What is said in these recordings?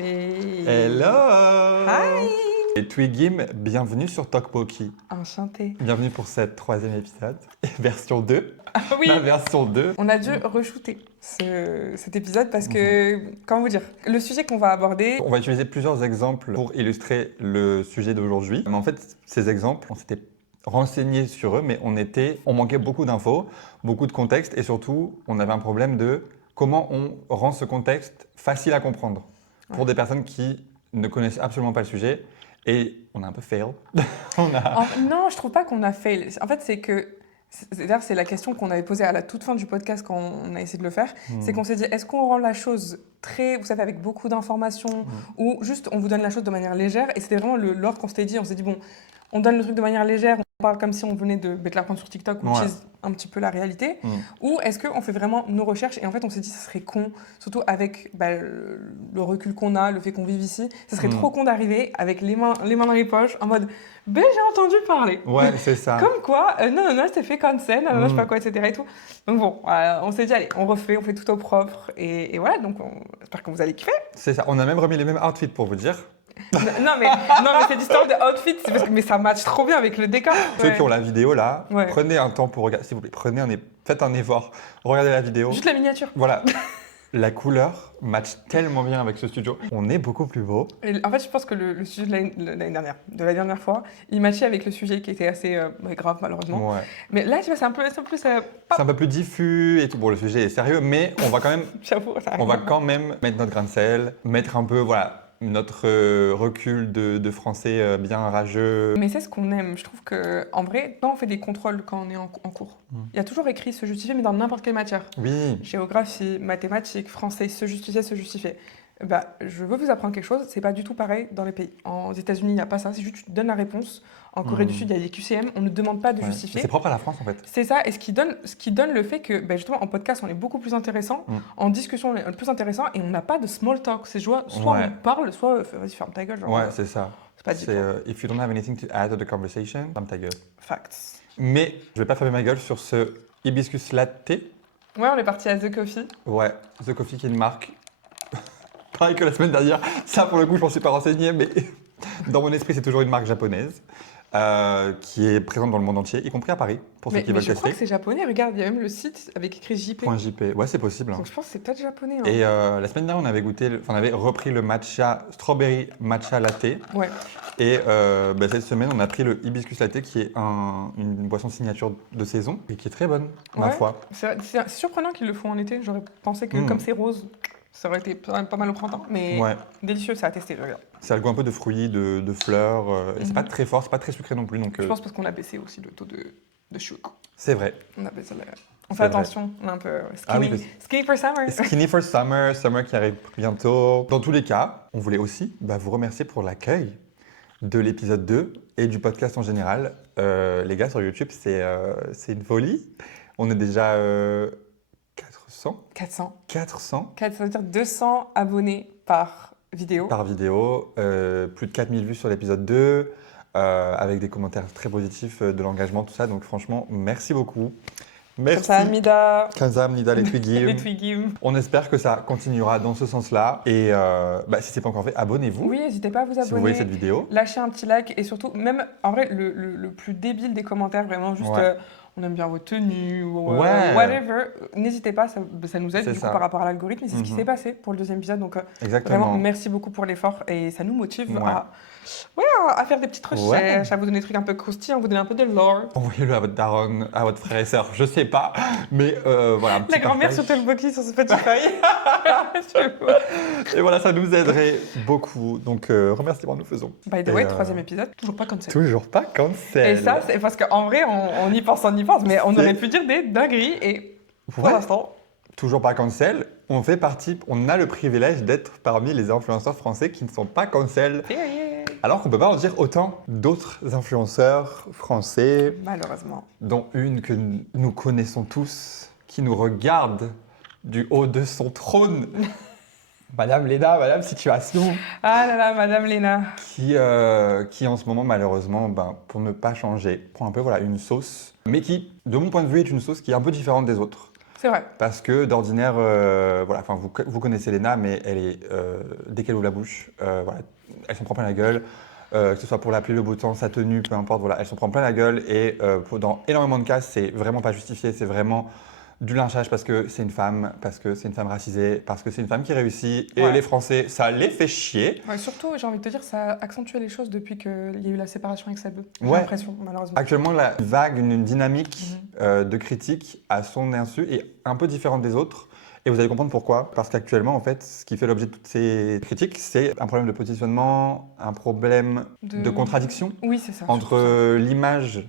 Et... Hello! Hi! Et Twigim, bienvenue sur Tokpoki. Enchanté. Bienvenue pour cette 3e épisode, version 2. Ah oui! La version 2. On a dû re-shooter cet épisode parce que, comment vous dire, le sujet qu'on va aborder... On va utiliser plusieurs exemples pour illustrer le sujet d'aujourd'hui. Mais en fait, ces exemples, on s'était renseigné sur eux, mais on manquait beaucoup d'infos, beaucoup de contexte et surtout, on avait un problème de comment on rend ce contexte facile à comprendre pour des personnes qui ne connaissent absolument pas le sujet. Et on a un peu fail. Non, je trouve pas qu'on a fail. En fait, c'est que... D'ailleurs, c'est la question qu'on avait posée à la toute fin du podcast quand on a essayé de le faire. C'est qu'on s'est dit, est-ce qu'on rend la chose très, vous savez, avec beaucoup d'informations ou juste on vous donne la chose de manière légère? Et c'était vraiment l'ordre qu'on s'était dit. On s'est dit, bon, on donne le truc de manière légère, on parle comme si on venait de mettre la prendre sur TikTok ou tease un petit peu la réalité. Ou est-ce qu'on fait vraiment nos recherches? Et en fait, on s'est dit, ça serait con, surtout avec le recul qu'on a, le fait qu'on vive ici, ça serait trop con d'arriver avec les mains dans les poches en mode, ben j'ai entendu parler. Ouais, c'est ça. Comme quoi, non, c'était fait cancel, je sais pas quoi, etc. Et tout. Donc bon, on s'est dit, allez, on fait tout au propre. Et voilà, donc j'espère que vous allez kiffer. C'est ça. On a même remis les mêmes outfits pour vous dire. non, mais cette histoire de outfit, mais ça match trop bien avec le décor. Ceux qui ont la vidéo là, prenez un temps pour regarder, s'il vous plaît, faites un effort, regardez la vidéo. Juste la miniature. Voilà. La couleur match tellement bien avec ce studio. On est beaucoup plus beau. Et en fait, je pense que le sujet de la dernière fois, il matchait avec le sujet qui était assez grave, malheureusement. Ouais. Mais là, tu vois, c'est un peu plus diffus et tout. Bon, le sujet est sérieux, mais on va quand même, J'avoue, on va quand même mettre notre grain de sel, mettre un peu, voilà, notre recul de français bien rageux. Mais c'est ce qu'on aime. Je trouve qu'en vrai, quand on fait des contrôles quand on est en cours, il y a toujours écrit se justifier, mais dans n'importe quelle matière. Oui. Géographie, mathématiques, français, se justifier. Je veux vous apprendre quelque chose, c'est pas du tout pareil dans les pays. En États-Unis, il n'y a pas ça, c'est juste tu te donnes la réponse. En Corée du Sud, il y a des QCM, on ne demande pas de justifier. C'est propre à la France en fait. C'est ça, et ce qui donne le fait que justement en podcast, on est beaucoup plus intéressant, en discussion, on est plus intéressant, et on n'a pas de small talk. C'est soit on parle, soit vas-y, ferme ta gueule. Genre, c'est ça. C'est pas dit. If you don't have anything to add to the conversation, ferme ta gueule. Facts. Mais je vais pas fermer ma gueule sur ce hibiscus latte. Ouais, on est parti à The Coffee. Ouais, The Coffee qui est une marque. Pareil que la semaine dernière. Ça, pour le coup, je m'en suis pas renseigné, mais dans mon esprit, c'est toujours une marque japonaise qui est présente dans le monde entier, y compris à Paris, pour ceux qui veulent tester. Je crois que c'est japonais. Regarde, il y a même le site avec écrit JP. .jp. Ouais, c'est possible. Donc je pense que c'est peut-être japonais. Et la semaine dernière, on avait repris le matcha, strawberry matcha latte. Ouais. Et cette semaine, on a pris le hibiscus latte, qui est une boisson signature de saison et qui est très bonne, ma foi. C'est surprenant qu'ils le font en été. J'aurais pensé que comme c'est rose, ça aurait été pas mal au printemps. Mais délicieux, ça a testé, je regarde. Ça a le goût un peu de fruits, de fleurs. Et c'est pas très fort, c'est pas très sucré non plus. Donc, je pense parce qu'on a baissé aussi le taux de sucre. C'est vrai. On a baissé on fait attention, on est un peu skinny for summer. Skinny for summer, summer qui arrive bientôt. Dans tous les cas, on voulait aussi vous remercier pour l'accueil de l'épisode 2 et du podcast en général. Les gars, sur YouTube, c'est une folie. On est déjà 400. Ça veut dire 200 abonnés par vidéo. Plus de 4000 vues sur l'épisode 2, avec des commentaires très positifs, de l'engagement, tout ça. Donc franchement, merci beaucoup. Merci. Kamsahamnida les Twigim. On espère que ça continuera dans ce sens-là. Et si ce n'est pas encore fait, abonnez-vous. Oui, n'hésitez pas à vous abonner. Si vous voyez cette vidéo. Lâchez un petit like et surtout, même en vrai, le plus débile des commentaires, vraiment juste on aime bien vos tenues ou whatever. N'hésitez pas, ça nous aide du coup, par rapport à l'algorithme. Et c'est ce qui s'est passé pour le deuxième épisode. Donc vraiment, merci beaucoup pour l'effort et ça nous motive à faire des petites recherches, à vous donner des trucs un peu croustillants, à vous donner un peu de lore. Envoyez-le à votre daronne, à votre frère et sœur, je sais pas, mais voilà. La grand-mère sur Tokpoki sur Spotify. Et voilà, ça nous aiderait beaucoup. Donc, remerciements nous faisons. By the way, 3e épisode, toujours pas cancel. Toujours pas cancel. Et ça, c'est parce qu'en vrai, on y pense, mais on aurait pu dire des dingueries et pour l'instant. Toujours pas cancel. On a le privilège d'être parmi les influenceurs français qui ne sont pas cancel. Alors qu'on ne peut pas en dire autant d'autres influenceurs français. Malheureusement. Dont une que nous connaissons tous, qui nous regarde du haut de son trône. Madame Léna, Madame Situation. Ah là là, Madame Léna. Qui en ce moment, malheureusement, pour ne pas changer, prend un peu une sauce. Mais qui, de mon point de vue, est une sauce qui est un peu différente des autres. C'est vrai. Parce que d'ordinaire, voilà, enfin, vous connaissez Léna, mais elle est, dès qu'elle ouvre la bouche, voilà, elle s'en prend plein la gueule. Que ce soit pour la pluie, le beau temps, sa tenue, peu importe, voilà, elle s'en prend plein la gueule. Et dans énormément de cas, c'est vraiment pas justifié, c'est vraiment du lynchage parce que c'est une femme, parce que c'est une femme racisée, parce que c'est une femme qui réussit. Et Ouais. les Français, ça les fait chier. Ouais, surtout, j'ai envie de te dire, ça a accentué les choses depuis qu'il y a eu la séparation avec Seb. J'ai Ouais. l'impression, malheureusement. Actuellement, la vague, une dynamique de critique à son insu est un peu différente des autres. Et vous allez comprendre pourquoi. Parce qu'actuellement, en fait, ce qui fait l'objet de toutes ces critiques, c'est un problème de positionnement, un problème de contradiction Oui, c'est ça. entre l'image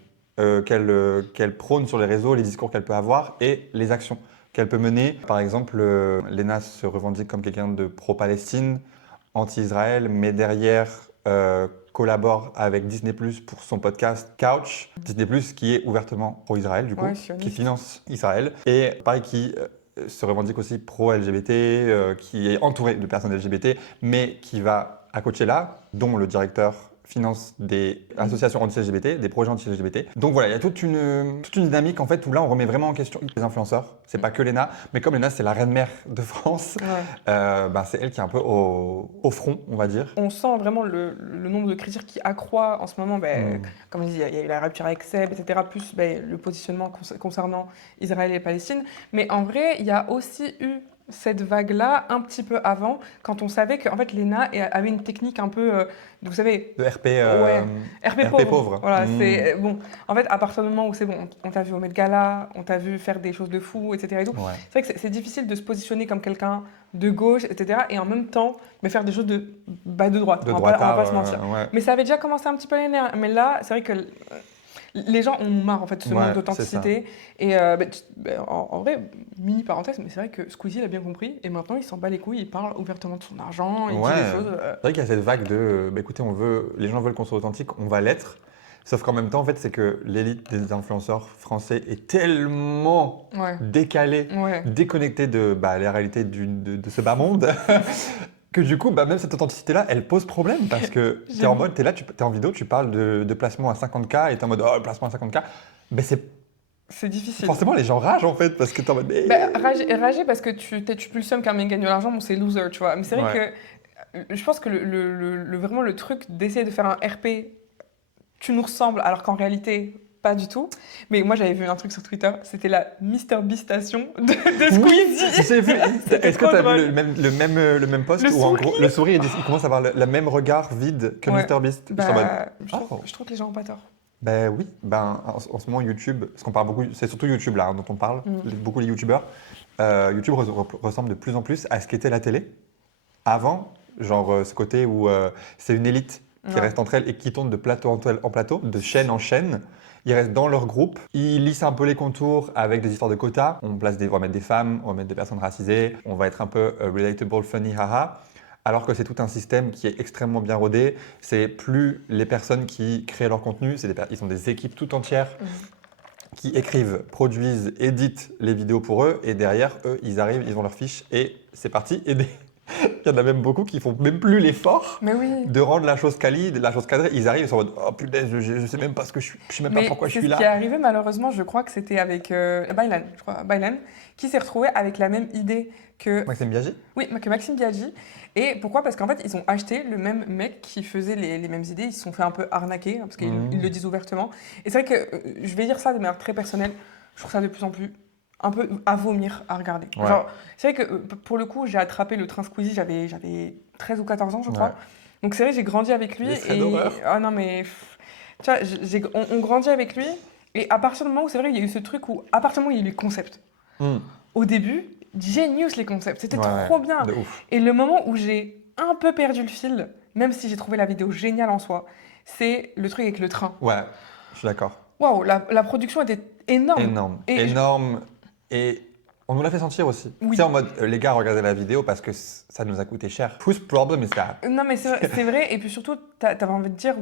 qu'elle prône sur les réseaux, les discours qu'elle peut avoir et les actions qu'elle peut mener. Par exemple, Léna se revendique comme quelqu'un de pro-Palestine, anti-Israël, mais derrière collabore avec Disney+ pour son podcast Couch. Disney+ qui est ouvertement pro-Israël, du coup, Ouais, qui sioniste. finance Israël. Et pareil, qui se revendique aussi pro-LGBT, qui est entouré de personnes LGBT, mais qui va à Coachella, dont le directeur finance des associations anti-LGBT, des projets anti-LGBT. Donc voilà, il y a toute une dynamique en fait où là on remet vraiment en question les influenceurs. C'est pas que Léna, mais comme Léna c'est la reine mère de France, Ouais. c'est elle qui est un peu au front, on va dire. On sent vraiment le nombre de critiques qui accroît en ce moment. Comme je dis, il y a eu la rupture avec Seb, etc. Plus le positionnement concernant Israël et Palestine. Mais en vrai, il y a aussi eu cette vague-là un petit peu avant, quand on savait qu'en fait, Léna avait une technique un peu, vous savez, De RP, ouais, RP pauvre. Voilà, Mmh. c'est bon. En fait, à partir du moment où c'est bon, on t'a vu au Met Gala, on t'a vu faire des choses de fou, etc. Et tout. Ouais. C'est vrai que c'est difficile de se positionner comme quelqu'un de gauche, etc. Et en même temps, faire des choses de droite. De On va pas se droitard, mentir. ouais. Mais ça avait déjà commencé un petit peu l'année dernière. Mais là, c'est vrai que les gens ont marre en fait de ce Ouais, manque c'est d'authenticité. Et en vrai, mini parenthèse, mais c'est vrai que Squeezie il a bien compris. Et maintenant, il s'en bat les couilles. Il parle ouvertement de son argent. Il dit Ouais. des choses. C'est vrai qu'il y a cette vague de, écoutez, les gens veulent qu'on soit authentique, on va l'être. Sauf qu'en même temps, en fait, c'est que l'élite des influenceurs français est tellement Ouais. décalée, Ouais. déconnectée de la réalité de ce bas monde, que du coup, même cette authenticité-là, elle pose problème parce que tu es en mode, tu es là, tu es en vidéo, tu parles de placement à 50K et tu es en mode, oh, le placement à 50K. Mais c'est difficile. Forcément, les gens ragent en fait parce que tu es en mode. Rager parce que tu plus le seum qu'un mec gagne de l'argent, bon, c'est loser, tu vois. Mais c'est vrai que je pense que vraiment le truc d'essayer de faire un RP, tu nous ressembles, alors qu'en réalité, pas du tout. Mais moi, j'avais vu un truc sur Twitter, c'était la MrBeastation de Squeezie. J'ai vu. Est-ce que tu as drôle. vu le même post Le où en gros sourire. le sourire il commence à avoir le même regard vide que Ouais. MrBeast. Je suis en mode, Je trouve que les gens ont pas tort. Ben oui, en ce moment YouTube, parce qu'on parle beaucoup, c'est surtout YouTube là dont on parle, beaucoup les YouTubeurs. YouTube ressemble de plus en plus à ce qu'était la télé. Avant, genre ce côté où c'est une élite qui reste entre elles et qui tourne de plateau en plateau, de chaîne en chaîne. Ils restent dans leur groupe, ils lissent un peu les contours avec des histoires de quotas. On va mettre des femmes, on va mettre des personnes racisées, on va être un peu relatable, funny, haha. Alors que c'est tout un système qui est extrêmement bien rodé. C'est plus les personnes qui créent leur contenu, ils sont des équipes tout entières qui écrivent, produisent, éditent les vidéos pour eux. Et derrière, eux, ils arrivent, ils ont leur fiche et c'est parti. Et il y en a même beaucoup qui font même plus l'effort de rendre la chose quali, la chose cadrée. Ils arrivent, ils sont en mode oh putain, je sais même pas ce que je sais même pas pourquoi je suis là. Ce qui est arrivé malheureusement, je crois que c'était avec Baylan, qui s'est retrouvé avec la même idée que Maxime Biaggi. Oui, que Maxime Biaggi. Et pourquoi? Parce qu'en fait, ils ont acheté le même mec qui faisait les mêmes idées. Ils se sont fait un peu arnaquer, parce qu'ils le disent ouvertement. Et c'est vrai que je vais dire ça de manière très personnelle. Je trouve ça de plus en plus un peu à vomir à regarder. Ouais. Genre, c'est vrai que pour le coup, j'ai attrapé le train Squeezie, j'avais 13 ou 14 ans, je crois. Donc c'est vrai, j'ai grandi avec lui. Ah non, mais tu vois, on grandit avec lui. Et à partir du moment où c'est vrai, il y a eu ce truc où, à partir du moment où il y a eu les concepts, au début, genius les concepts, c'était trop bien. De ouf. Et le moment où j'ai un peu perdu le fil, même si j'ai trouvé la vidéo géniale en soi, c'est le truc avec le train. Ouais, je suis d'accord. Waouh, la production était énorme. Énorme. Et on nous l'a fait sentir aussi. Oui. Tu sais, en mode, les gars, regardez la vidéo parce que ça nous a coûté cher. Whose problem is that? Non, mais c'est vrai. Et puis surtout, t'avais envie de dire,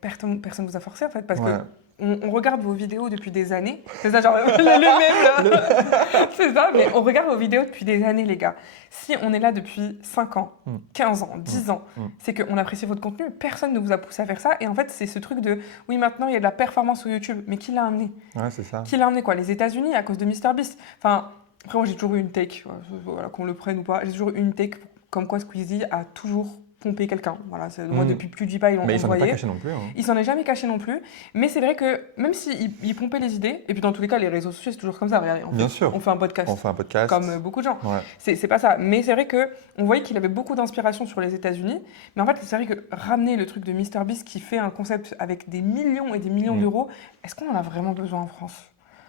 personne vous a forcé en fait, parce que on regarde vos vidéos depuis des années. C'est ça, genre le même là. C'est ça, mais on regarde vos vidéos depuis des années, les gars. Si on est là depuis 5 ans, 15 ans, 10 ans, c'est qu'on apprécie votre contenu. Personne ne vous a poussé à faire ça. Et en fait, c'est ce truc de, oui, maintenant, il y a de la performance sur YouTube. Mais qui l'a amené? Ouais, c'est ça. Qui l'a amené quoi? Les États-Unis à cause de MrBeast. Enfin, Après, moi, j'ai toujours eu une take, voilà, qu'on le prenne ou pas, j'ai toujours eu une take comme quoi Squeezie a toujours pompé quelqu'un. Voilà, moi, depuis PewDiePie, on Mais il le s'en est pas voyait. caché non plus. Hein. Il s'en est jamais caché non plus. Mais c'est vrai que même s'il pompait les idées, et puis dans tous les cas, les réseaux sociaux, c'est toujours comme ça. Regardez, Bien sûr. on fait un podcast. On fait un podcast. Comme beaucoup de gens. Ouais. C'est pas ça. Mais c'est vrai qu'on voyait qu'il avait beaucoup d'inspiration sur les États-Unis. Mais en fait, c'est vrai que ramener le truc de MrBeast qui fait un concept avec des millions et des millions d'euros, est-ce qu'on en a vraiment besoin en France?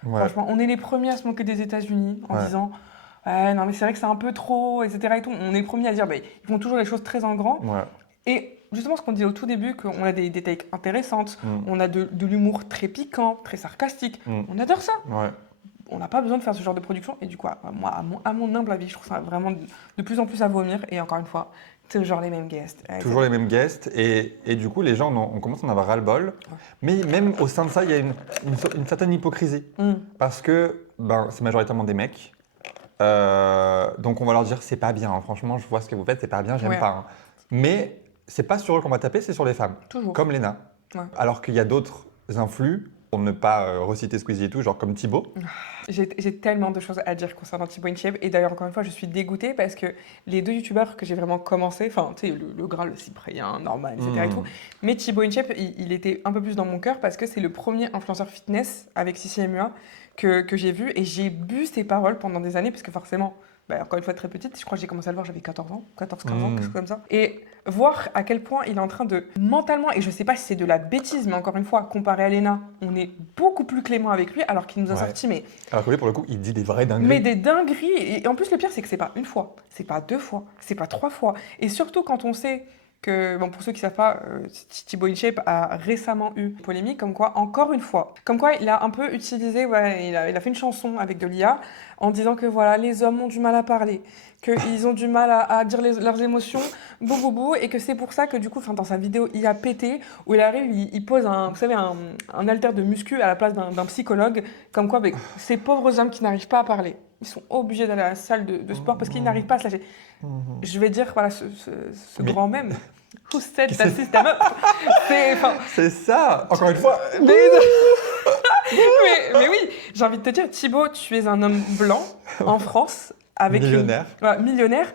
Ouais. Franchement, on est les premiers à se moquer des États-Unis en disant ouais, non, mais c'est vrai que c'est un peu trop, etc. Et tout. On est les premiers à dire ils font toujours les choses très en grand. Ouais. Et justement, ce qu'on dit au tout début, qu'on a des takes intéressantes, on a de l'humour très piquant, très sarcastique. On adore ça. Ouais. On n'a pas besoin de faire ce genre de production. Et du coup, moi, à mon humble avis, je trouve ça vraiment de plus en plus à vomir. Et encore une fois, toujours les mêmes guests. Toujours les mêmes guests. Et du coup, les gens, on commence à en avoir ras-le-bol. Mais même au sein de ça, il y a une certaine hypocrisie. Parce que c'est majoritairement des mecs. Donc on va leur dire c'est pas bien. Hein. Franchement, je vois ce que vous faites, c'est pas bien, j'aime pas. Hein. Mais c'est pas sur eux qu'on va taper, c'est sur les femmes. Toujours. Comme Léna. Ouais. Alors qu'il y a d'autres influx, pour ne pas reciter Squeezie et tout, genre comme Thibaut. J'ai tellement de choses à dire concernant Thibaut InShape. Et d'ailleurs, encore une fois, je suis dégoûtée parce que les deux youtubeurs que j'ai vraiment commencé, enfin, tu sais, le Gras, le Cyprien, Normal, etc. Et tout, mais Thibaut InShape, il était un peu plus dans mon cœur parce que c'est le premier influenceur fitness avec Sissi MUA que j'ai vu. Et j'ai bu ses paroles pendant des années parce que forcément, encore une fois, très petite, je crois que j'ai commencé à le voir, j'avais 14 ans, 14-15 ans, quelque chose comme ça. Et voir à quel point il est en train de, mentalement, et je sais pas si c'est de la bêtise, mais encore une fois, comparé à Léna, on est beaucoup plus clément avec lui, alors qu'il nous a sorti, mais... Alors que lui, pour le coup, il dit des vraies dingueries. Mais des dingueries, et en plus, le pire, c'est que c'est pas une fois, c'est pas deux fois, c'est pas trois fois. Et surtout quand on sait que, pour ceux qui savent pas, Thibaut InShape a récemment eu une polémique, comme quoi, encore une fois, comme quoi il a un peu utilisé, il a fait une chanson avec de l'IA, en disant que voilà, les hommes ont du mal à parler, qu'ils ont du mal à dire leurs émotions, et que c'est pour ça que du coup, dans sa vidéo IA pété, où il arrive, il pose vous savez, un haltère de muscu à la place d'un psychologue, comme quoi ces pauvres hommes qui n'arrivent pas à parler, ils sont obligés d'aller à la salle de sport parce qu'ils n'arrivent pas à se lâcher. Je vais dire, voilà, ce grand mème. Who said that system up? C'est ça, encore une fois. Mais oui, j'ai envie de te dire, Thibaut, tu es un homme blanc en France. Avec millionnaire. Millionnaire.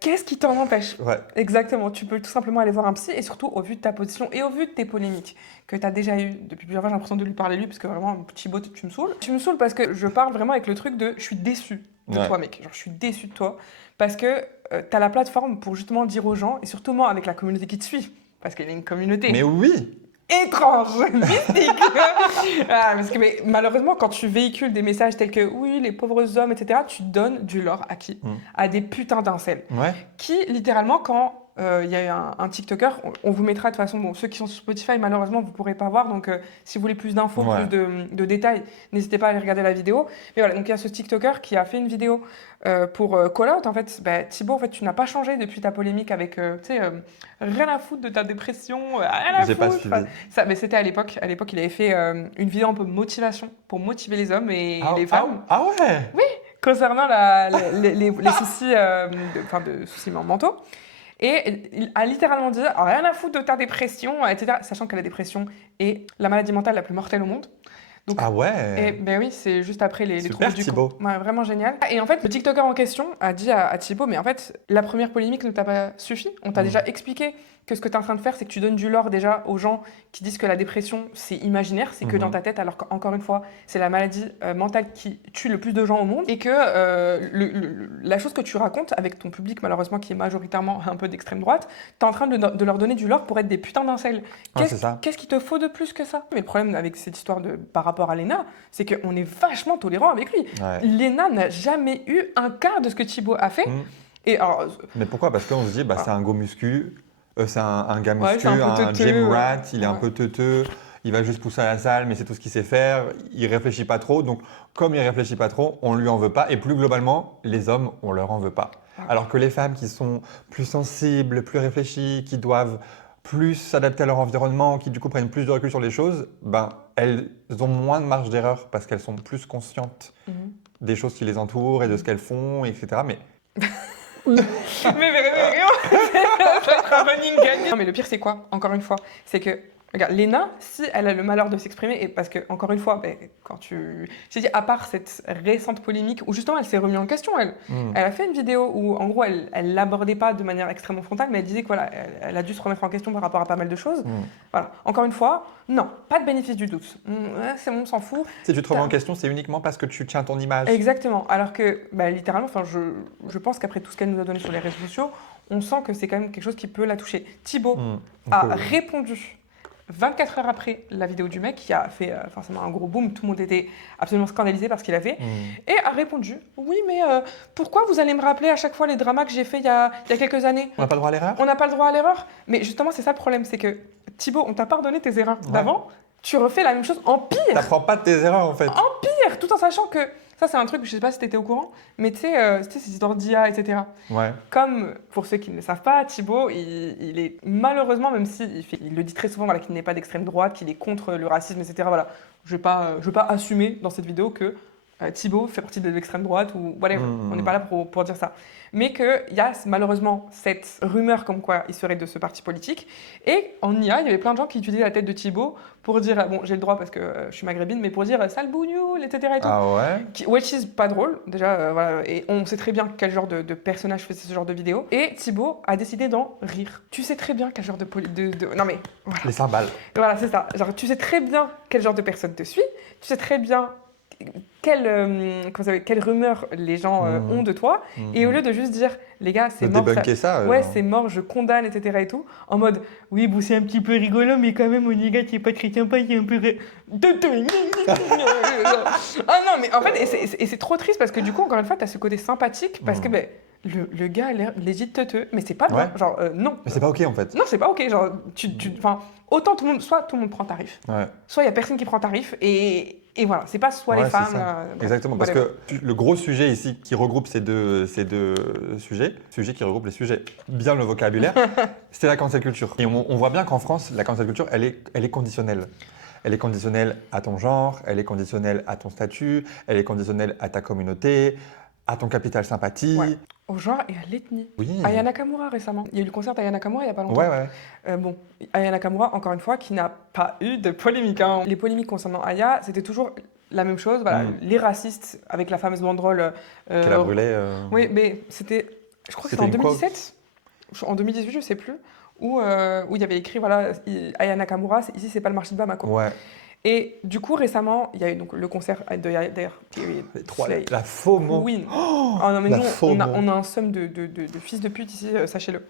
Qu'est-ce qui t'en empêche? Ouais. Exactement, tu peux tout simplement aller voir un psy et surtout au vu de ta position et au vu de tes polémiques que tu as déjà eues depuis plusieurs fois, j'ai l'impression de lui parler lui parce que vraiment, Thibaut, tu me saoules. Tu me saoules parce que je parle vraiment avec le truc de je suis déçu de toi, mec. Genre, je suis déçu de toi parce que tu as la plateforme pour justement dire aux gens et surtout moi avec la communauté qui te suit parce qu'il y a une communauté. Mais oui! Étrange, mystique. Mais malheureusement, quand tu véhicules des messages tels que oui, les pauvres hommes, etc., tu donnes du lore à qui? À des putains d'incels. Qui, littéralement, quand il y a un TikToker, on vous mettra de toute façon, ceux qui sont sur Spotify, malheureusement, vous ne pourrez pas voir. Donc, si vous voulez plus d'infos, plus de détails, n'hésitez pas à aller regarder la vidéo. Mais voilà, donc il y a ce TikToker qui a fait une vidéo pour Call Out. En fait, Thibaut, en fait, tu n'as pas changé depuis ta polémique avec, rien à foutre de ta dépression, rien à foutre. Pas suivi. Mais c'était à l'époque. À l'époque, il avait fait une vidéo un peu motivation pour motiver les hommes et les femmes. Ah ouais? Oui, concernant les soucis, de soucis mentaux. Et il a littéralement dit rien à foutre de ta dépression, etc. Sachant que la dépression est la maladie mentale la plus mortelle au monde. Donc, ah ouais. Et oui, c'est juste après les troubles du Thibaut. Ouais, vraiment génial. Et en fait, le TikToker en question a dit à Thibaut, mais en fait, la première polémique ne t'a pas suffi. On t'a déjà expliqué que ce que tu es en train de faire, c'est que tu donnes du lore déjà aux gens qui disent que la dépression, c'est imaginaire, c'est que dans ta tête, alors qu'encore une fois, c'est la maladie mentale qui tue le plus de gens au monde. Et que la chose que tu racontes avec ton public, malheureusement, qui est majoritairement un peu d'extrême droite, tu es en train de leur donner du lore pour être des putains d'incels. Qu'est-ce qu'il te faut de plus que ça? Mais le problème avec cette histoire par rapport à Léna, c'est qu'on est vachement tolérant avec lui. Léna n'a jamais eu un quart de ce que Thibaut a fait. Et alors, mais pourquoi? Parce qu'on se dit, c'est un go muscu. C'est un gars muscu, un gym rat, il est un peu teuteux, il va juste pousser à la salle, mais c'est tout ce qu'il sait faire, il réfléchit pas trop, donc comme il réfléchit pas trop, on lui en veut pas, et plus globalement, les hommes, on leur en veut pas. Alors que les femmes qui sont plus sensibles, plus réfléchies, qui doivent plus s'adapter à leur environnement, qui du coup prennent plus de recul sur les choses, elles ont moins de marge d'erreur parce qu'elles sont plus conscientes des choses qui les entourent et de ce qu'elles font, etc. Mais... mais vraiment, non, mais le pire c'est quoi? Encore une fois, c'est que Regarde, Léna, si elle a le malheur de s'exprimer, et parce que, encore une fois, quand tu. J'ai dit, à part cette récente polémique où justement elle s'est remise en question, elle a fait une vidéo où, en gros, elle l'abordait pas de manière extrêmement frontale, mais elle disait que voilà, elle a dû se remettre en question par rapport à pas mal de choses. Voilà. Encore une fois, non, pas de bénéfice du doute. C'est bon, on s'en fout. Si tu te remets en question, c'est uniquement parce que tu tiens ton image. Exactement. Alors que, littéralement, je pense qu'après tout ce qu'elle nous a donné sur les réseaux sociaux, on sent que c'est quand même quelque chose qui peut la toucher. Thibaut a répondu 24 heures après la vidéo du mec, qui a fait forcément un gros boom, tout le monde était absolument scandalisé par ce qu'il a fait, et a répondu « Oui, mais pourquoi vous allez me rappeler à chaque fois les dramas que j'ai fait il y a quelques années ?» On n'a pas le droit à l'erreur. On n'a pas le droit à l'erreur. Mais justement, c'est ça le problème, c'est que Thibaut, on t'a pardonné tes erreurs d'avant, tu refais la même chose en pire. T'apprends pas de tes erreurs en fait. En pire, tout en sachant que ça, c'est un truc, je sais pas si tu étais au courant, mais tu sais, ces histoires d'IA, etc. Ouais. Comme, pour ceux qui ne le savent pas, Thibaut, il est malheureusement, même s'il il le dit très souvent, voilà, qu'il n'est pas d'extrême droite, qu'il est contre le racisme, etc. Voilà. Je vais pas assumer dans cette vidéo que Thibaut fait partie de l'extrême droite ou whatever. On n'est pas là pour dire ça. Mais qu'il y a malheureusement cette rumeur comme quoi il serait de ce parti politique. Et en IA, il y avait plein de gens qui utilisaient la tête de Thibaut pour dire, bon, j'ai le droit parce que je suis maghrébine, mais pour dire sale bougnoul, etc. Et tout. Ah ouais. Which is pas drôle, déjà, voilà. Et on sait très bien quel genre de personnage faisait ce genre de vidéo. Et Thibaut a décidé d'en rire. Tu sais très bien quel genre de. Non mais. Voilà. Les cymbales. Voilà, c'est ça. Genre, tu sais très bien quel genre de personne te suit. Tu sais très bien quelle rumeur les gens ont de toi. Et au lieu de juste dire, les gars, c'est mort. Ça, ouais, c'est mort, je condamne, etc. et tout. En mode, oui, bon, c'est un petit peu rigolo, mais quand même, on y gars, qui est pas chrétien, pas, il est un peu. Ah non, mais en fait, et c'est trop triste parce que du coup, encore une fois, t'as ce côté sympathique parce que le gars a l'air legit teuteux, mais c'est pas bien. Genre, non. Mais c'est pas ok en fait. Non, c'est pas ok. Genre, autant tout le monde, soit tout le monde prend tarif, soit il y a personne qui prend tarif et voilà, c'est pas soit les femmes. Exactement, parce que le gros sujet ici qui regroupe ces deux sujets qui regroupe les sujets, bien le vocabulaire, c'est la cancel culture. Et on voit bien qu'en France, la cancel culture, elle est conditionnelle. Elle est conditionnelle à ton genre, elle est conditionnelle à ton statut, elle est conditionnelle à ta communauté, à ton capital sympathie. Ouais. Au genre et à l'ethnie. Oui. Aya Nakamura récemment. Il y a eu le concert d'Aya Nakamura il n'y a pas longtemps. Ouais. Bon, Aya Nakamura, encore une fois, qui n'a pas eu de polémique. Les polémiques concernant Aya, c'était toujours la même chose. Voilà, les racistes avec la fameuse banderole. Qu'elle a brûlée. Oui, mais c'était. Je crois que c'était en 2017. En 2018, je ne sais plus. Où il y avait écrit, voilà, Aya Nakamura, ici, c'est pas le marché de Bamako. Ouais. Et du coup, récemment, il y a eu donc le concert de d'ailleurs, la FOMO. Queen. Oh non, mais nous, on a un somme de fils de pute ici, sachez-le.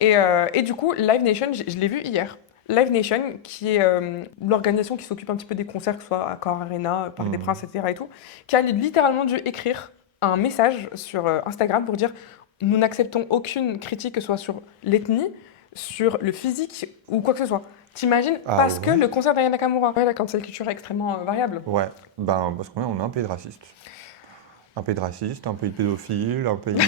Et du coup, Live Nation, je l'ai vu hier. Live Nation, qui est l'organisation qui s'occupe un petit peu des concerts, que ce soit à Accor Arena, Parc des Princes, etc. et tout, qui a littéralement dû écrire un message sur Instagram pour dire « Nous n'acceptons aucune critique, que ce soit sur l'ethnie, sur le physique ou quoi que ce soit ». T'imagines, parce que le concert d'Aya Nakamura. Ouais, la cancel culture est extrêmement variable. Ouais, parce qu'on est un pays de racistes. Un pays de racistes, un pays de pédophiles, un pays...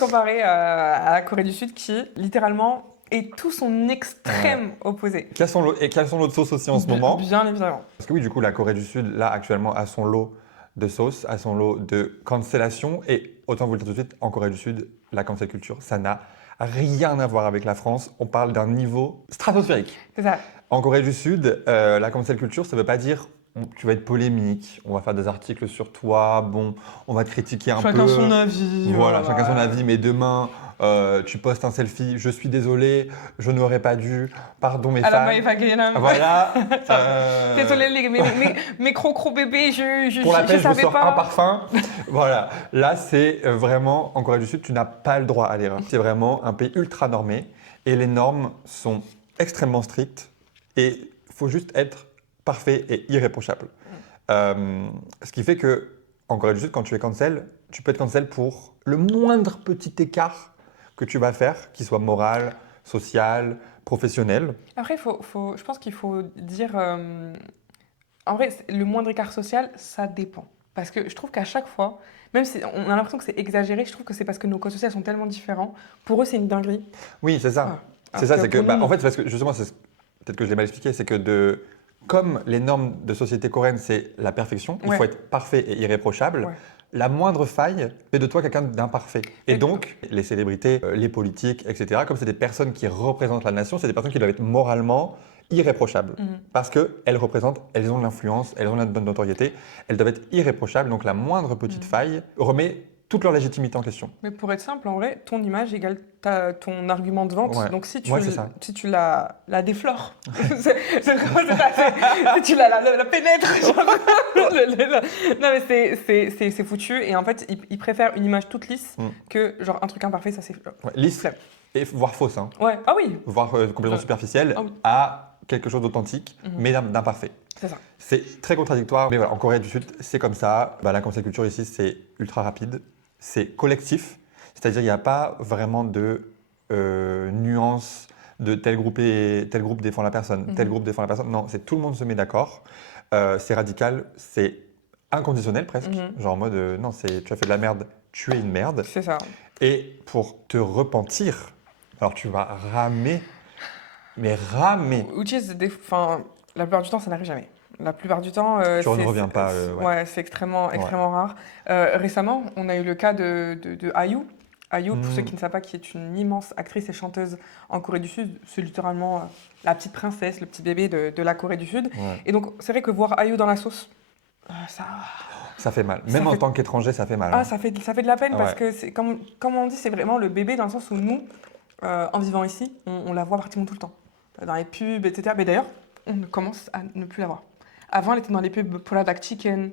Comparé à la Corée du Sud qui, littéralement, est tout son extrême opposé. Quels sont l'autre sauce aussi en ce moment? Bien évidemment. Parce que oui, du coup, la Corée du Sud, là, actuellement, a son lot de sauce, a son lot de cancellation. Et autant vous le dire tout de suite, en Corée du Sud, la cancel culture, ça n'a rien à voir avec la France. On parle d'un niveau stratosphérique. C'est ça. En Corée du Sud, la cancel culture, ça ne veut pas dire tu vas être polémique, on va faire des articles sur toi, bon, on va te critiquer un peu. Chacun son avis. Voilà, chacun son avis, mais demain, tu postes un selfie, je suis désolé, je n'aurais pas dû, pardon mes fans. Voilà. Désolé mes crocro bébés, je pour la peine, je savais sors pas. un parfum. Voilà, là c'est vraiment, en Corée du Sud, tu n'as pas le droit à l'erreur. C'est vraiment un pays ultra normé et les normes sont extrêmement strictes et il faut juste être parfait et irréprochable. Ce qui fait que en Corée du Sud, quand tu es cancel, tu peux être cancel pour le moindre petit écart que tu vas faire, qu'il soit moral, social, professionnel. Après, je pense qu'il faut dire... En vrai, le moindre écart social, ça dépend. Parce que je trouve qu'à chaque fois, même si on a l'impression que c'est exagéré, je trouve que c'est parce que nos codes sociaux sont tellement différents. Pour eux, c'est une dinguerie. Oui, c'est ça. C'est ça, c'est que... en fait, c'est parce que justement, peut-être que je l'ai mal expliqué, c'est que comme les normes de société coréenne, c'est la perfection, il faut être parfait et irréprochable, la moindre faille fait de toi quelqu'un d'imparfait. Et donc, les célébrités, les politiques, etc., comme c'est des personnes qui représentent la nation, c'est des personnes qui doivent être moralement irréprochables. Parce qu'elles représentent, elles ont de l'influence, elles ont de la notoriété, elles doivent être irréprochables. Donc la moindre petite faille remet toute leur légitimité en question. Mais pour être simple, en vrai, ton image égale ton argument de vente. Ouais. Donc si tu, Ouais, c'est ça. si tu la déflores, si tu la pénètres, non mais c'est foutu. Et en fait, ils préfèrent une image toute lisse que genre un truc imparfait, ça c'est... Ouais, lisse, et voire fausse, hein. Ouais, ah oui, Voire complètement superficielle, Ah oui. à quelque chose d'authentique, mais d'imparfait. c'est ça. C'est très contradictoire, mais voilà, en Corée du Sud, c'est comme ça. Bah, la cancel culture ici, c'est ultra rapide, c'est collectif, c'est-à-dire il n'y a pas vraiment de nuance de tel groupe défend la personne, tel groupe défend la personne. Non, c'est tout le monde se met d'accord. C'est radical, c'est inconditionnel presque. Genre en mode, non, tu as fait de la merde, tu es une merde. C'est ça. Et pour te repentir, alors tu vas ramer, mais ramer. Which is la plupart du temps, ça n'arrive jamais. La plupart du temps, Tu ne reviens pas. Ouais, c'est extrêmement rare. Récemment, on a eu le cas de IU. IU, pour ceux qui ne savent pas, qui est une immense actrice et chanteuse en Corée du Sud. C'est littéralement la petite princesse, le petit bébé de la Corée du Sud. Ouais. Et donc, c'est vrai que voir IU dans la sauce, ça fait mal. Même en tant qu'étranger, ça fait mal. ça fait de la peine parce Ouais. que, c'est, comme on dit, c'est vraiment le bébé dans le sens où nous, en vivant ici, on la voit pratiquement tout le temps. Dans les pubs, etc. Mais d'ailleurs, on commence à ne plus la voir. Avant, elle était dans les pubs Product Chicken,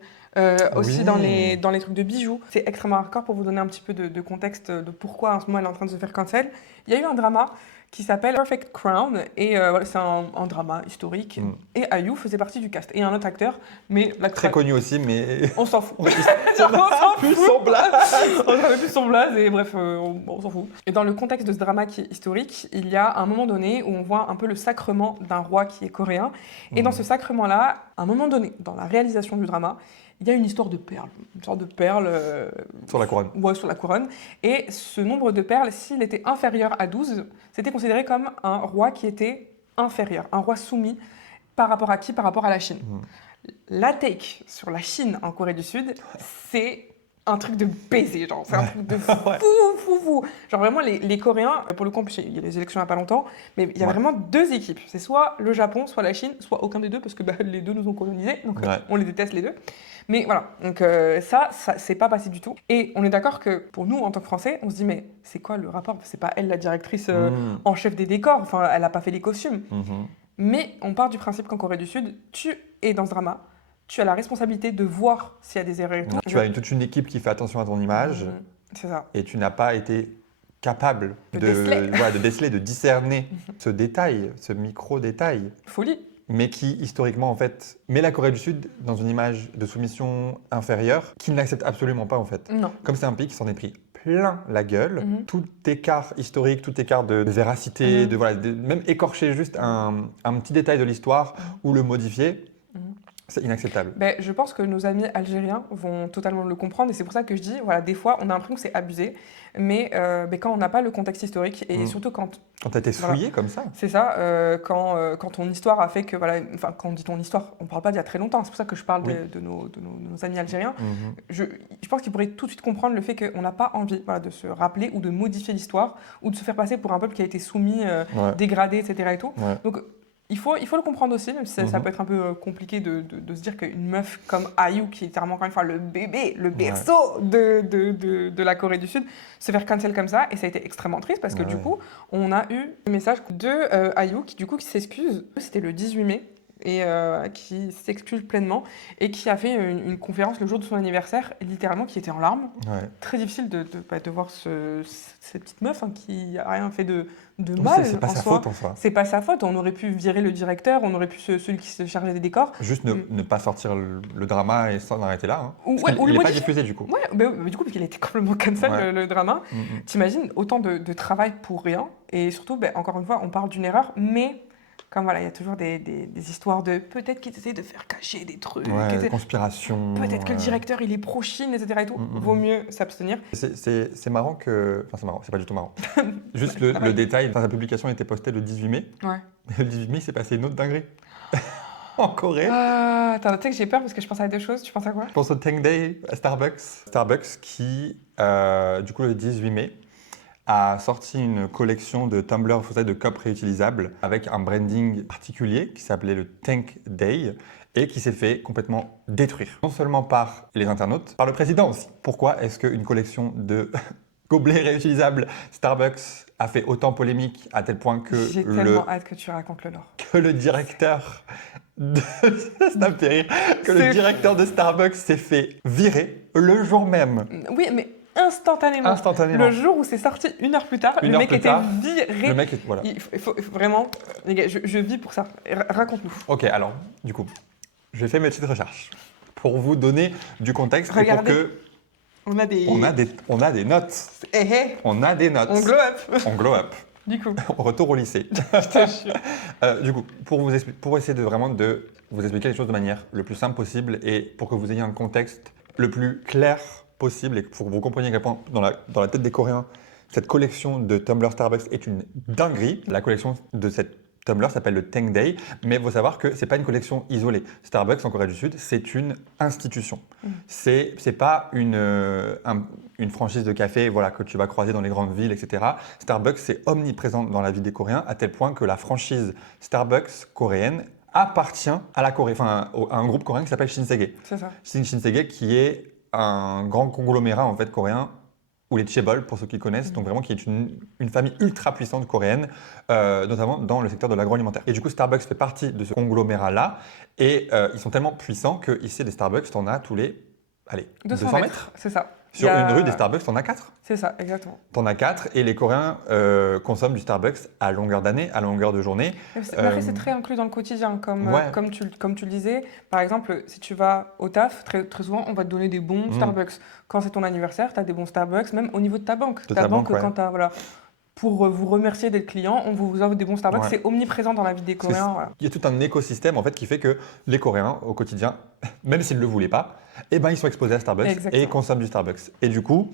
aussi Oui. dans les trucs de bijoux. C'est extrêmement hardcore pour vous donner un petit peu de contexte de pourquoi en ce moment elle est en train de se faire cancel. Il y a eu un drama qui s'appelle Perfect Crown et voilà, c'est un drama historique. Et IU faisait partie du cast. Et un autre acteur, mais l'acteur... Très connu aussi, mais On s'en fout. on n'a plus son blague. On n'avait plus son blaze et bref, on s'en fout. Et dans le contexte de ce drama qui est historique, il y a un moment donné où on voit un peu le sacrement d'un roi qui est coréen. Et dans ce sacrement-là, à un moment donné, dans la réalisation du drama, il y a une histoire de perles, une sorte de perles... Sur la couronne. Ouais, sur la couronne. Et ce nombre de perles, s'il était inférieur à 12, c'était considéré comme un roi qui était inférieur, un roi soumis. Par rapport à qui? Par rapport à la Chine. La take sur la Chine en Corée du Sud, c'est un truc de baiser, genre. C'est un truc de fou. Genre vraiment, les Coréens, pour le coup, il y a les élections il n'y a pas longtemps, mais il y a vraiment deux équipes. C'est soit le Japon, soit la Chine, soit aucun des deux, parce que les deux nous ont colonisés, donc on les déteste les deux. Mais voilà, donc ça c'est pas passé du tout. Et on est d'accord que pour nous, en tant que Français, on se dit, mais c'est quoi le rapport? C'est pas elle la directrice en chef des décors, enfin, elle n'a pas fait les costumes. Mais on part du principe qu'en Corée du Sud, tu es dans ce drama, tu as la responsabilité de voir s'il y a des erreurs. Tu as toute une équipe qui fait attention à ton image C'est ça. et tu n'as pas été capable De déceler, de discerner ce détail, ce micro-détail. Folie. Mais qui, historiquement, en fait, met la Corée du Sud dans une image de soumission inférieure qu'ils n'acceptent absolument pas, en fait. Non. Comme c'est un pays qui s'en est pris plein la gueule, tout écart historique, tout écart de véracité, même écorcher juste un petit détail de l'histoire ou le modifier, c'est inacceptable. Je pense que nos amis algériens vont totalement le comprendre et c'est pour ça que je dis, voilà, des fois, on a l'impression que c'est abusé, mais quand on n'a pas le contexte historique et surtout quand... Quand tu as été souillé comme ça. C'est ça, quand ton histoire a fait que, voilà, enfin, quand on dit ton histoire, on ne parle pas d'il y a très longtemps, c'est pour ça que je parle de nos amis algériens. Je pense qu'ils pourraient tout de suite comprendre le fait qu'on n'a pas envie de se rappeler ou de modifier l'histoire ou de se faire passer pour un peuple qui a été soumis, dégradé, etc. Et tout. Donc, il faut le comprendre aussi, même si ça peut être un peu compliqué de se dire qu'une meuf comme IU, qui est littéralement encore une fois le bébé, le berceau de la Corée du Sud, se faire cancel comme ça. Et ça a été extrêmement triste parce que du coup, on a eu un message de IU qui s'excuse. C'était le 18 mai. Et qui s'excuse pleinement et qui a fait une conférence le jour de son anniversaire, littéralement, qui était en larmes. Très difficile de voir cette petite meuf qui n'a rien fait de mal. C'est pas sa faute en soi. C'est pas sa faute. On aurait pu virer le directeur, on aurait pu celui qui se chargeait des décors. Juste ne pas sortir le drama et s'en arrêter là. Ou il n'est pas diffusé du coup. Du coup, parce qu'il a été complètement cancel le drama. T'imagines autant de travail pour rien. Et surtout, encore une fois, on parle d'une erreur, mais... Comme voilà, il y a toujours des histoires de peut-être qu'ils essaient de faire cacher des trucs. Conspiration. Peut-être que le directeur, il est pro-Chine, etc. Et tout. Vaut mieux s'abstenir. C'est marrant que... Enfin, c'est marrant, c'est pas du tout marrant. Juste le détail, sa publication a été postée le 18 mai. Le 18 mai, il s'est passé une autre dinguerie. En Corée. Attends, tu sais que j'ai peur parce que je pense à deux choses. Tu penses à quoi? Je pense au Tang Day à Starbucks. Starbucks qui, du coup, le 18 mai, a sorti une collection de Tumblr de cups réutilisables avec un branding particulier qui s'appelait le Tank Day et qui s'est fait complètement détruire. Non seulement par les internautes, par le président aussi. Pourquoi est-ce qu'une collection de gobelets réutilisables Starbucks a fait autant polémique à tel point que J'ai tellement hâte que tu racontes le lore. que le directeur de... Ça me fait rire. Que le directeur de Starbucks s'est fait virer le jour même. Oui, mais instantanément. Le jour où c'est sorti, 1 heure plus tard, le mec était viré. Le mec, voilà. Il faut vraiment... Les gars, je vis pour ça. Raconte-nous. Ok, alors, du coup, j'ai fait mes petites recherches pour vous donner du contexte. Regardez. Et pour que... On a des notes. Hey. On a des notes. On glow up. On glow up. Du coup. On retourne au lycée. Je te jure. Du coup, pour essayer de vraiment de vous expliquer les choses de manière le plus simple possible et pour que vous ayez un contexte le plus clair possible et pour que vous compreniez à quel point dans la tête des Coréens, cette collection de Tumblr Starbucks est une dinguerie. La collection de cette Tumblr s'appelle le Tank Day, mais il faut savoir que c'est pas une collection isolée. Starbucks en Corée du Sud, c'est une institution. C'est pas une franchise de café voilà, que tu vas croiser dans les grandes villes, etc. Starbucks, c'est omniprésent dans la vie des Coréens, à tel point que la franchise Starbucks coréenne appartient à la Corée, enfin à un groupe coréen qui s'appelle Shinsegae. C'est ça. Shinsegae qui est un grand conglomérat en fait coréen, ou les chaebol pour ceux qui connaissent, donc vraiment qui est une famille ultra puissante coréenne, notamment dans le secteur de l'agroalimentaire. Et du coup, Starbucks fait partie de ce conglomérat-là, et ils sont tellement puissants que ici, des Starbucks, t'en as tous les 200 mètres. C'est ça. Sur une rue, des Starbucks, t'en as 4. C'est ça, exactement. T'en as 4, et les Coréens consomment du Starbucks à longueur d'année, à longueur de journée. Mais après, c'est très inclus dans le quotidien, comme tu le disais. Par exemple, si tu vas au taf, très, très souvent, on va te donner des bons Starbucks. Quand c'est ton anniversaire, tu as des bons Starbucks, même au niveau de ta banque. Ta banque, quand tu as... Voilà, pour vous remercier d'être client, on vous offre des bons Starbucks. C'est omniprésent dans la vie des Coréens. Voilà. Il y a tout un écosystème en fait, qui fait que les Coréens, au quotidien, même s'ils ne le voulaient pas, ils sont exposés à Starbucks. Exactement. Et consomment du Starbucks. Et du coup,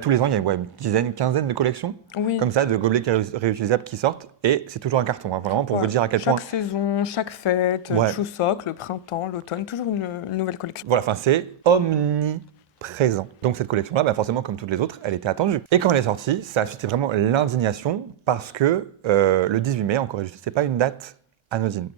tous les ans, il y a une dizaine, une quinzaine de collections comme ça, de gobelets réutilisables qui sortent. Et c'est toujours un carton, vraiment, pour vous dire à quel point... Chaque saison, chaque fête, Chuseok, le printemps, l'automne, toujours une nouvelle collection. Voilà, c'est omniprésent. Donc cette collection-là, forcément, comme toutes les autres, elle était attendue. Et quand elle est sortie, ça a suscité vraiment l'indignation parce que le 18 mai, en Corée du Sud, c'est pas une date anodine.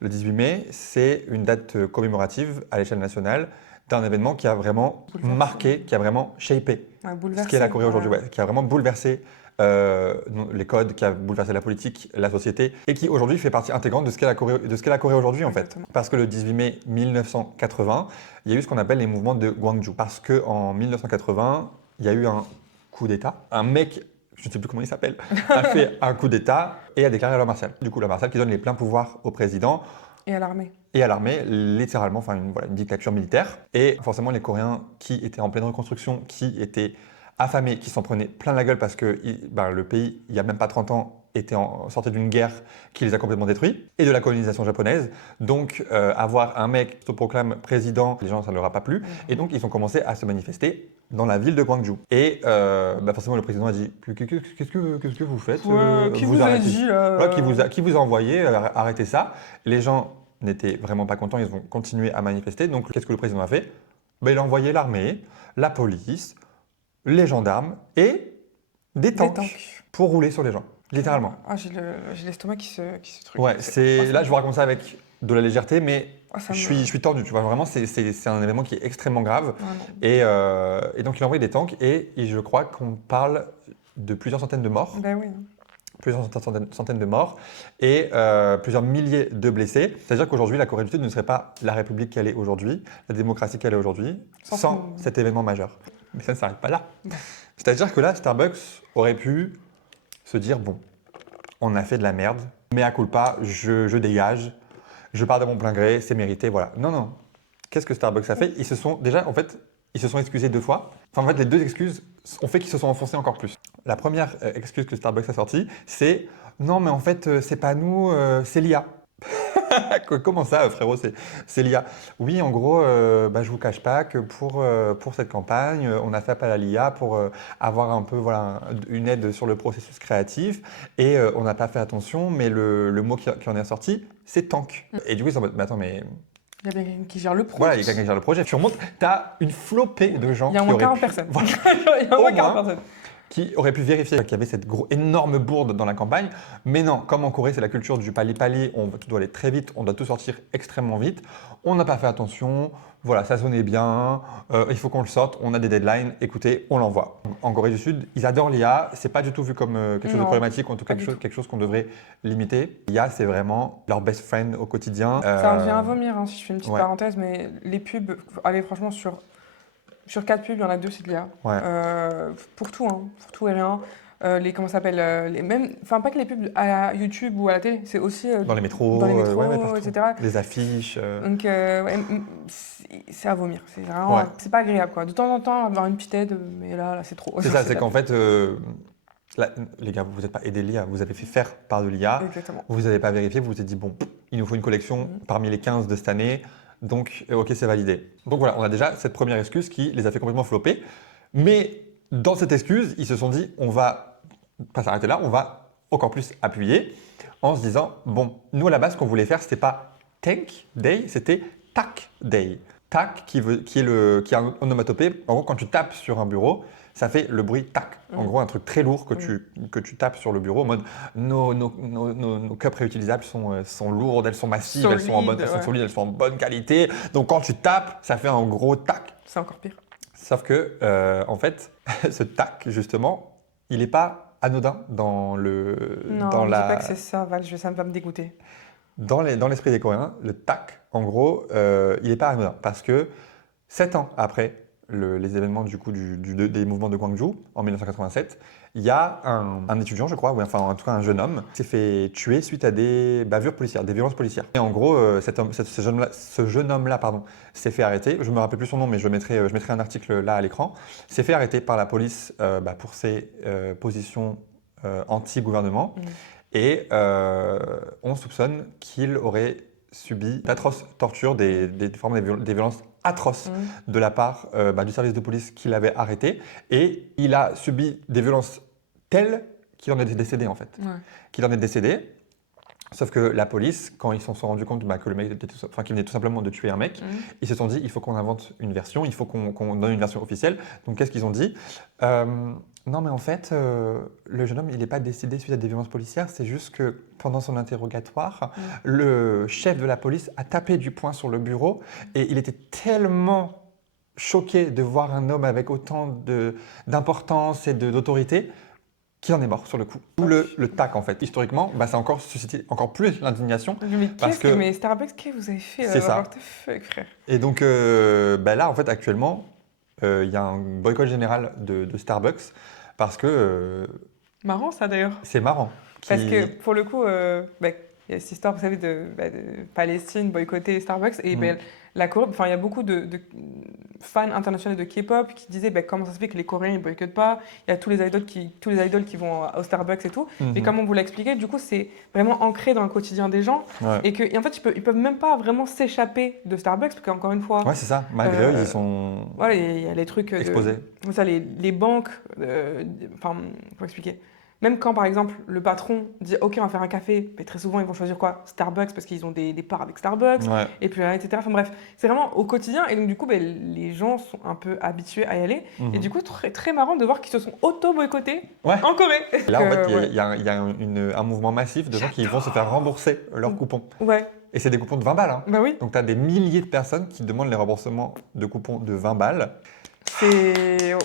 Le 18 mai, c'est une date commémorative à l'échelle nationale d'un événement qui a vraiment marqué, qui a vraiment shapé ce qu'est la Corée aujourd'hui, qui a vraiment bouleversé les codes, qui a bouleversé la politique, la société, et qui aujourd'hui fait partie intégrante de ce qu'est la Corée aujourd'hui en fait. Parce que le 18 mai 1980, il y a eu ce qu'on appelle les mouvements de Gwangju. Parce qu'en 1980, il y a eu un coup d'État. Un mec, je ne sais plus comment il s'appelle, a fait un coup d'État et a déclaré la loi martiale. Du coup, la loi martiale qui donne les pleins pouvoirs au président. Et à l'armée. Et à l'armée, littéralement, une dictature militaire. Et forcément, les Coréens qui étaient en pleine reconstruction, qui étaient affamés, qui s'en prenaient plein la gueule parce que le pays, il n'y a même pas 30 ans, sortait d'une guerre qui les a complètement détruits, et de la colonisation japonaise. Donc, avoir un mec qui se proclame président, les gens, ça ne leur a pas plu. Et donc, ils ont commencé à se manifester dans la ville de Gwangju. Et forcément, le président a dit « Qu'est-ce que vous faites Qui vous a dit qui vous a envoyé Arrêtez ça !» Les gens n'étaient vraiment pas contents, ils ont continué à manifester. Donc, qu'est-ce que le président a fait ? Il a envoyé l'armée, la police, les gendarmes et des tanks pour rouler sur les gens, littéralement. J'ai l'estomac qui se truc. Ouais, là, je vous raconte ça avec de la légèreté, mais je suis tendu, tu vois. Vraiment, c'est un événement qui est extrêmement grave. Et donc, il a envoyé des tanks et je crois qu'on parle de plusieurs centaines de morts. Ben oui. Plusieurs centaines de morts et plusieurs milliers de blessés. C'est-à-dire qu'aujourd'hui, la Corée du Sud ne serait pas la République qu'elle est aujourd'hui, la démocratie qu'elle est aujourd'hui, sans cet événement majeur. Mais ça ne s'arrête pas là. C'est-à-dire que là, Starbucks aurait pu se dire, bon, on a fait de la merde, mea culpa, je dégage, je pars de mon plein gré, c'est mérité, voilà. Non. Qu'est-ce que Starbucks a fait ? Ils se sont excusés 2 fois. Enfin, en fait, les 2 excuses ont fait qu'ils se sont enfoncés encore plus. La première excuse que Starbucks a sortie, c'est « Non, mais en fait, c'est pas nous, c'est l'IA. » Comment ça, frérot, c'est l'IA? Oui, en gros, je vous cache pas que pour cette campagne, on a fait appel à l'IA pour avoir un peu une aide sur le processus créatif et on n'a pas fait attention, mais le mot qui en est sorti, c'est tank. Et du coup, ils sont en mode, mais attends, mais... Il y a quelqu'un qui gère le projet. Voilà, il y a quelqu'un qui gère le projet. Tu remontes, tu as une flopée de gens il y a au moins 40 personnes. Voilà. Il y a au moins 40 personnes. qui aurait pu vérifier qu'il y avait cette énorme bourde dans la campagne. Mais non, comme en Corée, c'est la culture du pali-pali, tout doit aller très vite, on doit tout sortir extrêmement vite. On n'a pas fait attention, voilà, ça sonnait bien, il faut qu'on le sorte, on a des deadlines, écoutez, on l'envoie. En Corée du Sud, ils adorent l'IA, c'est pas du tout vu comme quelque chose de problématique, ou en tout cas quelque chose qu'on devrait limiter. L'IA, c'est vraiment leur best friend au quotidien. Ça en devient à vomir, hein, si je fais une petite parenthèse, mais les pubs, allez, franchement, sur 4 pubs, il y en a 2, c'est de l'IA. Ouais. Pour tout, hein, pour tout et rien. Comment ça s'appelle enfin, pas que les pubs à YouTube ou à la télé, c'est aussi dans les métros, ouais, etc. Les affiches. Donc, ouais, c'est à vomir. C'est vraiment, c'est pas agréable, quoi. De temps en temps, avoir une petite aide, mais là c'est trop. C'est ça, c'est qu'en fait, là, les gars, vous n'êtes pas aidé l'IA, vous avez fait faire par de l'IA. Exactement. Vous n'avez pas vérifié, vous vous êtes dit, bon, il nous faut une collection parmi les 15 de cette année, donc ok, c'est validé. Donc voilà, on a déjà cette première excuse qui les a fait complètement flopper. Mais dans cette excuse, ils se sont dit, on va pas s'arrêter là, on va encore plus appuyer en se disant, bon, nous à la base, ce qu'on voulait faire, c'était pas Tank Day, c'était Tac Day. Tac qui est un onomatopée. En gros, quand tu tapes sur un bureau, ça fait le bruit tac. En gros, un truc très lourd que tu tapes sur le bureau en mode nos cups réutilisables sont lourdes, elles sont massives, solides, elles sont solides, elles sont en bonne qualité. Donc quand tu tapes, ça fait un gros tac. C'est encore pire. Sauf que, en fait, ce tac, justement, il n'est pas anodin dans le. Non, dans dis la... pas que c'est ça, Val, ça va me dégoûter. Dans l'esprit des Coréens, le tac, en gros, il n'est pas anodin. Parce que 7 ans après les événements des mouvements de Gwangju, en 1987, il y a un étudiant, je crois, ou enfin en tout cas un jeune homme, qui s'est fait tuer suite à des bavures policières, des violences policières. Et en gros, ce jeune homme-là, s'est fait arrêter. Je ne me rappelle plus son nom, mais je mettrai un article là à l'écran. S'est fait arrêter par la police pour ses positions anti-gouvernement. Et on soupçonne qu'il aurait subi d'atroces tortures, des violences atroces de la part du service de police qui l'avait arrêté. Et il a subi des violences telles qu'il en est décédé en fait. Qu'il en est décédé. Sauf que la police, quand ils se sont rendus compte que le mec qu'il venait tout simplement de tuer un mec, ils se sont dit il faut qu'on invente une version, il faut qu'on donne une version officielle. Donc qu'est-ce qu'ils ont dit non, mais en fait, le jeune homme, il n'est pas décédé suite à des violences policières. C'est juste que pendant son interrogatoire, le chef de la police a tapé du poing sur le bureau et il était tellement choqué de voir un homme avec autant d'importance et d'autorité qu'il en est mort sur le coup. D'où le tac, en fait. Historiquement, ça a encore suscité encore plus l'indignation. Mais Starbucks, qu'est-ce que vous avez fait C'est ça. What the fuck, frère. Et donc, là, en fait, actuellement, il y a un boycott général de Starbucks parce que... marrant, ça, d'ailleurs. C'est marrant. Parce que, pour le coup, il y a cette histoire, vous savez, de Palestine boycotter Starbucks. Et la Corée, il y a beaucoup de fans internationaux de K-pop qui disaient comment ça se fait que les Coréens ne boycottent pas. Il y a tous les idoles qui vont au Starbucks et tout. Mais comme on vous l'a expliqué, du coup, c'est vraiment ancré dans le quotidien des gens. Et en fait, ils peuvent même pas vraiment s'échapper de Starbucks. Parce qu'encore une fois... Ouais, c'est ça. Malgré eux, ils sont... Voilà, il y a les trucs... exposés. Les banques... faut expliquer. Même quand, par exemple, le patron dit « Ok, on va faire un café », mais très souvent, ils vont choisir quoi ? Starbucks, parce qu'ils ont des parts avec Starbucks, et puis, etc. Enfin bref, c'est vraiment au quotidien. Et donc, du coup, les gens sont un peu habitués à y aller. Et du coup, très, très marrant de voir qu'ils se sont auto-boycottés en Corée. Et là, en fait, il y a un mouvement massif de gens qui vont se faire rembourser leurs coupons. Et c'est des coupons de 20 balles. Bah oui. Donc, tu as des milliers de personnes qui demandent les remboursements de coupons de 20 balles. C'est...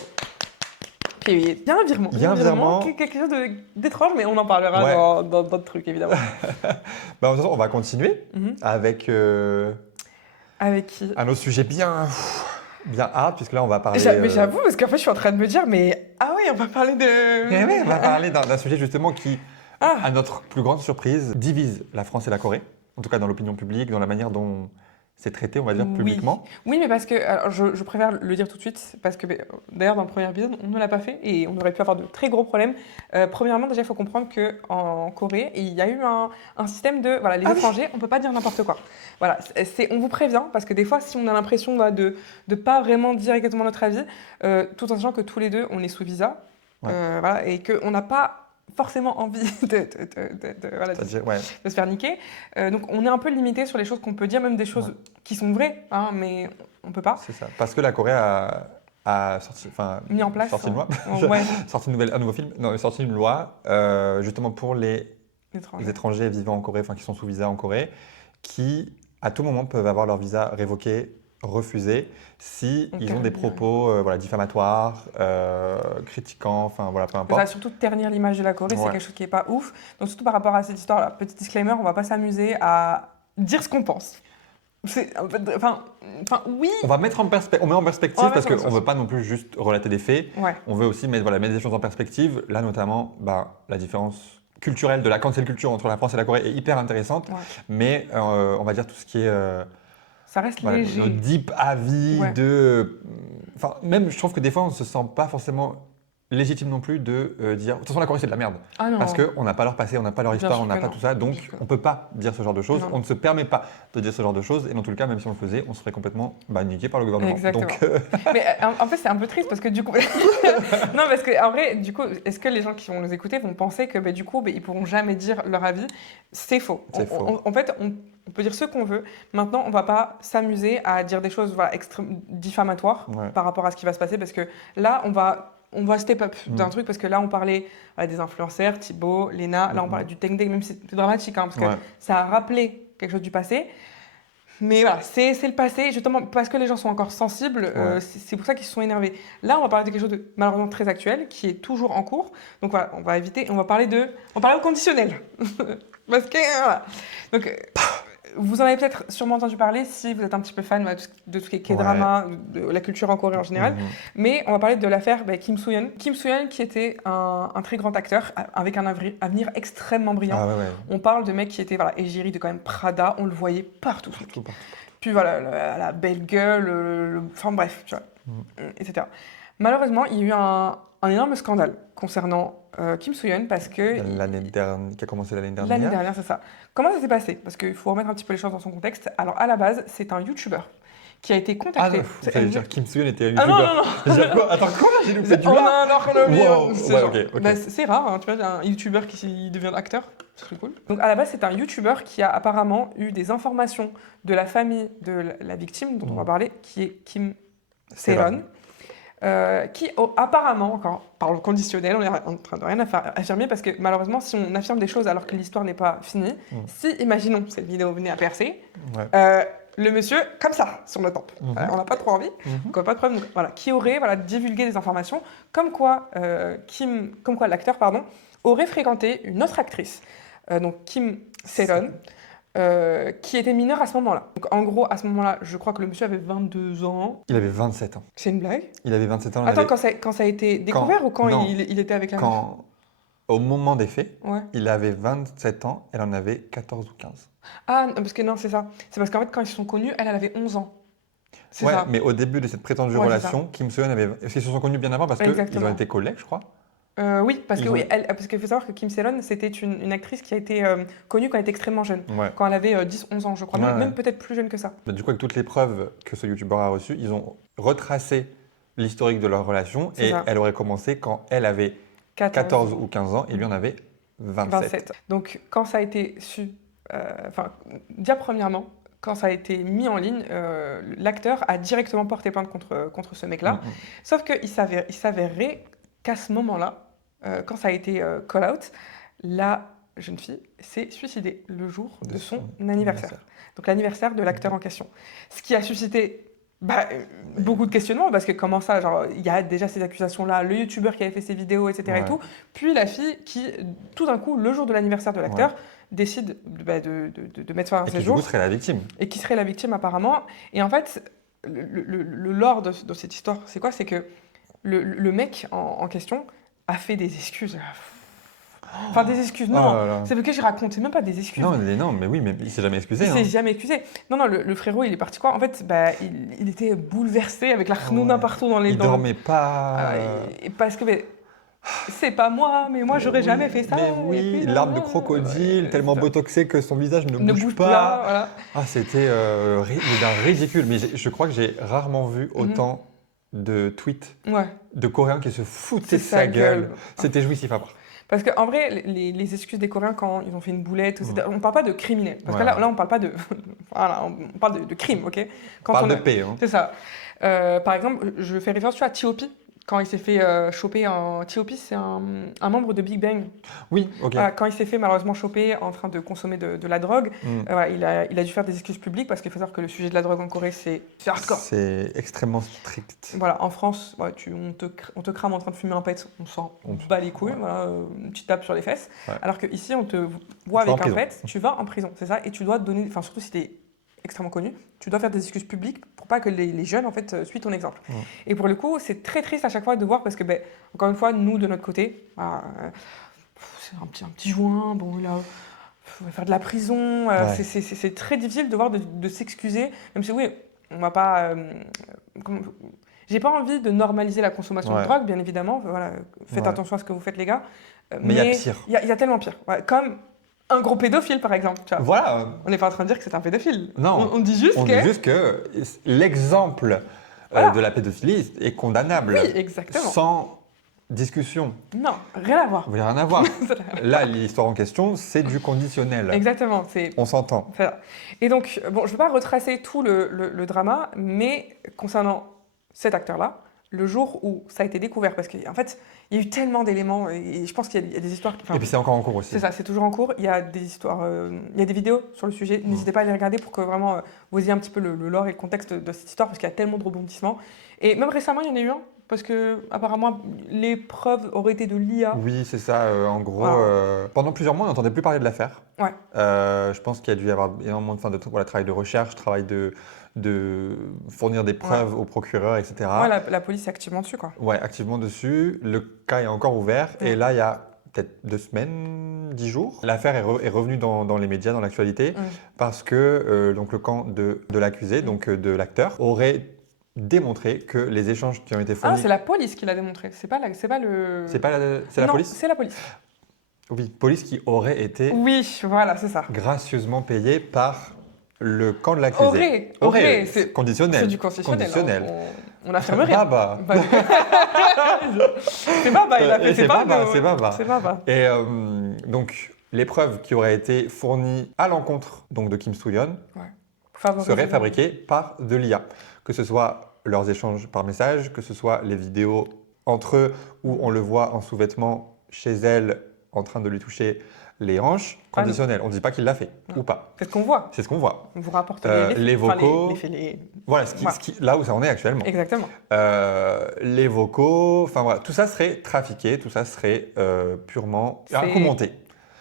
Il y a un virement. Il y a un virement. Quelque chose d'étrange, mais on en parlera dans d'autres trucs, évidemment. De toute façon, on va continuer avec... avec qui ? Un autre sujet bien hard, puisque là, on va parler... Mais j'avoue, parce qu'en fait, je suis en train de me dire, mais... Ah oui, on va parler de... Mais oui, on va parler d'un sujet, justement, qui, à notre plus grande surprise, divise la France et la Corée. En tout cas, dans l'opinion publique, dans la manière dont... c'est traité, on va dire, publiquement. Oui, mais parce que, alors, je préfère le dire tout de suite, parce que d'ailleurs, dans le premier épisode, on ne l'a pas fait et on aurait pu avoir de très gros problèmes. Premièrement, déjà, il faut comprendre qu'en Corée, il y a eu un système de, voilà, les étrangers, on ne peut pas dire n'importe quoi. Voilà, on vous prévient, parce que des fois, si on a l'impression de ne pas vraiment dire exactement notre avis, tout en sachant que tous les deux, on est sous visa, voilà, et qu'on n'a pas forcément envie de se faire niquer. Donc, on est un peu limité sur les choses qu'on peut dire, même des choses qui sont vraies, hein, mais on ne peut pas. C'est ça. Parce que la Corée a a mis en place. sorti une loi, Ouais. sorti un nouveau film, non, sorti une loi justement pour les étrangers vivant en Corée, qui sont sous visa en Corée, qui à tout moment peuvent avoir leur visa révoqué, refusé, si ils ont des propos diffamatoires, critiquants, peu importe. Ça va surtout ternir l'image de la Corée, c'est quelque chose qui n'est pas ouf. Donc surtout par rapport à cette histoire, là, petit disclaimer, on ne va pas s'amuser à dire ce qu'on pense. Oui. On met en perspective parce qu'on ne veut pas non plus juste relater des faits. Ouais. On veut aussi mettre des choses en perspective. Là, notamment, la différence culturelle de la cancel culture entre la France et la Corée est hyper intéressante. Ouais. Mais on va dire tout ce qui est... ça reste léger. Nos deep avis de... même, je trouve que des fois, on ne se sent pas forcément légitime non plus de dire de toute façon la Corée c'est de la merde parce qu'on n'a pas leur passé, on n'a pas leur histoire, on n'a pas tout ça, donc on ne peut pas dire ce genre de choses, on ne se permet pas de dire ce genre de choses et dans tout le cas même si on le faisait on serait complètement niqué par le gouvernement. Exactement. Donc, mais en fait c'est un peu triste parce que du coup non parce que en vrai du coup est-ce que les gens qui vont nous écouter vont penser que du coup ils pourront jamais dire leur avis? C'est faux. En fait on peut dire ce qu'on veut. Maintenant, on ne va pas s'amuser à dire des choses extrêmement diffamatoires par rapport à ce qui va se passer parce que là, on va step up d'un truc parce que là, on parlait des influenceurs, Thibaut, Léna, là, on parlait du Teng Deng, même si c'est dramatique parce que ça a rappelé quelque chose du passé. Mais voilà, c'est le passé, justement parce que les gens sont encore sensibles, c'est pour ça qu'ils se sont énervés. Là, on va parler de quelque chose de malheureusement très actuel, qui est toujours en cours. Donc voilà, on va éviter, on va parler au conditionnel. Parce que voilà. Donc, vous en avez peut-être sûrement entendu parler si vous êtes un petit peu fan de tout ce qui est K-drama, de la culture en Corée en général. Mais on va parler de l'affaire Kim Soo-hyun. Kim Soo-hyun qui était un très grand acteur avec un avenir extrêmement brillant. On parle de mec qui était égérie de quand même Prada, on le voyait partout. Puis voilà, la belle gueule, enfin bref, tu vois, etc. Malheureusement, il y a eu un énorme scandale concernant Kim Soo-hyun parce que... qui a commencé l'année dernière. L'année dernière, c'est ça. Comment ça s'est passé? Parce qu'il faut remettre un petit peu les choses dans son contexte. Alors, à la base, c'est un YouTuber qui a été contacté. Ah, ça veut dire Kim Soo-hyun était un YouTuber. Ah non. Quoi? Attends, quoi? J'ai loupé du C'est rare, tu vois, un YouTuber qui devient acteur. C'est très cool. Donc, à la base, c'est un YouTuber qui a apparemment eu des informations de la famille de la victime dont on va parler, qui est Kim Se-ron. Qui apparemment, encore par le conditionnel, on est en train de rien affirmer parce que malheureusement, si on affirme des choses alors que l'histoire n'est pas finie, si, imaginons, cette vidéo venait à percer, le monsieur, comme ça, sur le temple, on n'a pas trop envie, donc pas de problème, donc, voilà, qui aurait divulgué des informations comme quoi l'acteur aurait fréquenté une autre actrice, donc Kim Se-ron, qui était mineur à ce moment-là. Donc en gros, à ce moment-là, je crois que le monsieur avait 22 ans. Il avait 27 ans. C'est une blague? Il avait 27 ans. Attends, quand ça a été découvert ou quand il était avec la meuf? Au moment des faits, il avait 27 ans, elle en avait 14 ou 15. Ah, parce que non, c'est ça. C'est parce qu'en fait, quand ils se sont connus, elle avait 11 ans. C'est ça. Mais au début de cette prétendue relation, Kim Soo-hyun avait... Parce qu'ils se sont connus bien avant parce qu'ils ont été collègues, je crois. Oui, parce qu'il faut savoir que Kim Se-ron, c'était une actrice qui a été connue quand elle était extrêmement jeune, quand elle avait 10-11 ans, je crois, même peut-être plus jeune que ça. Du coup, avec toutes les preuves que ce YouTuber a reçues, ils ont retracé l'historique de leur relation et elle aurait commencé quand elle avait 14 ou 15 ans et lui en avait 27. Donc, quand ça a été su, déjà premièrement, quand ça a été mis en ligne, l'acteur a directement porté plainte contre ce mec-là, sauf qu'il s'avérait qu'à ce moment-là, quand ça a été call out, la jeune fille s'est suicidée le jour de son anniversaire. Donc l'anniversaire de l'acteur en question. Ce qui a suscité beaucoup de questionnements parce que comment ça, il y a déjà ces accusations-là, le youtubeur qui avait fait ses vidéos, etc. et tout, puis la fille qui, tout d'un coup, le jour de l'anniversaire de l'acteur, décide de mettre fin à ses jours. Et qui, du coup, serait la victime. Et qui serait la victime, apparemment. Et en fait, le lore de cette histoire, c'est quoi? C'est que le mec en question a fait des excuses. Enfin, des excuses, non. C'est parce que je racontais même pas des excuses. Non, mais oui, mais il s'est jamais excusé. Il s'est jamais excusé. Non, le frérot, il est parti quoi? En fait, il était bouleversé avec la renouna partout dans les dents. Il dormait pas. Parce que c'est pas moi, mais moi, j'aurais jamais fait ça. Mais oui, larmes de crocodile, tellement botoxé que son visage ne bouge pas. Voilà. Ah, c'était ridicule. Mais je crois que j'ai rarement vu autant de tweets de Coréens qui se foutaient de sa gueule. C'était jouissif à voir. Parce qu'en vrai, les excuses des Coréens quand ils ont fait une boulette, etc., on ne parle pas de criminels. Parce que là, on ne parle pas de... voilà, on parle de crime, ok? On parle de paix. Hein. C'est ça. Par exemple, je fais référence à T.O.P. Quand il s'est fait choper en... T.O.P. c'est un membre de Big Bang. Oui, ok. Quand il s'est fait malheureusement choper en train de consommer de la drogue, il a dû faire des excuses publiques parce qu'il faut savoir que le sujet de la drogue en Corée, c'est hardcore. C'est extrêmement strict. Voilà, en France, on te crame en train de fumer un pet, on s'en bat les couilles, voilà, une petite tape sur les fesses. Ouais. Alors qu'ici, on te voit avec un pet, tu vas en prison, c'est ça, et tu dois donner, enfin surtout si tu es extrêmement connu, tu dois faire des excuses publiques pour pas que les jeunes en fait suivent ton exemple. Et pour le coup, c'est très triste à chaque fois de voir parce que, encore une fois, nous de notre côté, c'est un petit joint, bon là, on va faire de la prison, c'est très difficile de voir de s'excuser, même si oui, on va pas... j'ai pas envie de normaliser la consommation de drogue, bien évidemment, voilà, faites attention à ce que vous faites les gars. Mais il y a pire. Il y a tellement pire, comme... un gros pédophile, par exemple. Tu vois. Voilà. On n'est pas en train de dire que c'est un pédophile. Non. On dit juste on dit juste que l'exemple de la pédophilie est condamnable. Oui, exactement. Sans discussion. Non, rien à voir. Rien à voir. Là, l'histoire en question, c'est du conditionnel. Exactement. On s'entend. Et donc, bon, je ne vais pas retracer tout le drama, mais concernant cet acteur-là, le jour où ça a été découvert, parce qu'en fait, il y a eu tellement d'éléments, et je pense qu'il y a des histoires... Et puis c'est encore en cours aussi. C'est ça, c'est toujours en cours. Il y a des histoires, il y a des vidéos sur le sujet. N'hésitez pas à les regarder pour que vraiment vous ayez un petit peu le lore et le contexte de cette histoire, parce qu'il y a tellement de rebondissements. Et même récemment, il y en a eu un, parce que apparemment les preuves auraient été de l'IA. Oui, c'est ça. En gros, pendant plusieurs mois, on n'entendait plus parler de l'affaire. Ouais. Je pense qu'il y a dû y avoir énormément de travail de recherche, travail de fournir des preuves au procureur, etc. Ouais, la police est activement dessus, quoi. Ouais, activement dessus. Le cas est encore ouvert. Et là, il y a peut-être 2 semaines, 10 jours, l'affaire est revenue dans les médias, dans l'actualité, parce que donc, le camp de l'accusé, donc de l'acteur, aurait démontré que les échanges qui ont été fournis... Ah, c'est la police qui l'a démontré. C'est pas le... C'est la police ? C'est la police. Oui, police qui aurait été... Oui, voilà, c'est ça. Gracieusement payée par... le camp de l'accusé. Aurait, c'est conditionnel. C'est du conditionnel. On affirme rien. Baba. C'est Baba, il a fait. C'est Baba. C'est Baba. Et donc, les preuves qui auraient été fournies à l'encontre donc, de Kim Soo-hyun seraient fabriquées par de l'IA. Que ce soit leurs échanges par message, que ce soit les vidéos entre eux où on le voit en sous-vêtements chez elle en train de lui toucher les hanches, conditionnel. On ne dit pas qu'il l'a fait ou pas. C'est ce qu'on voit. C'est ce qu'on voit. On vous rapporte les vocaux. Voilà, là où ça en est actuellement. Exactement. Les vocaux, enfin voilà, tout ça serait trafiqué, tout ça serait purement un coup monté.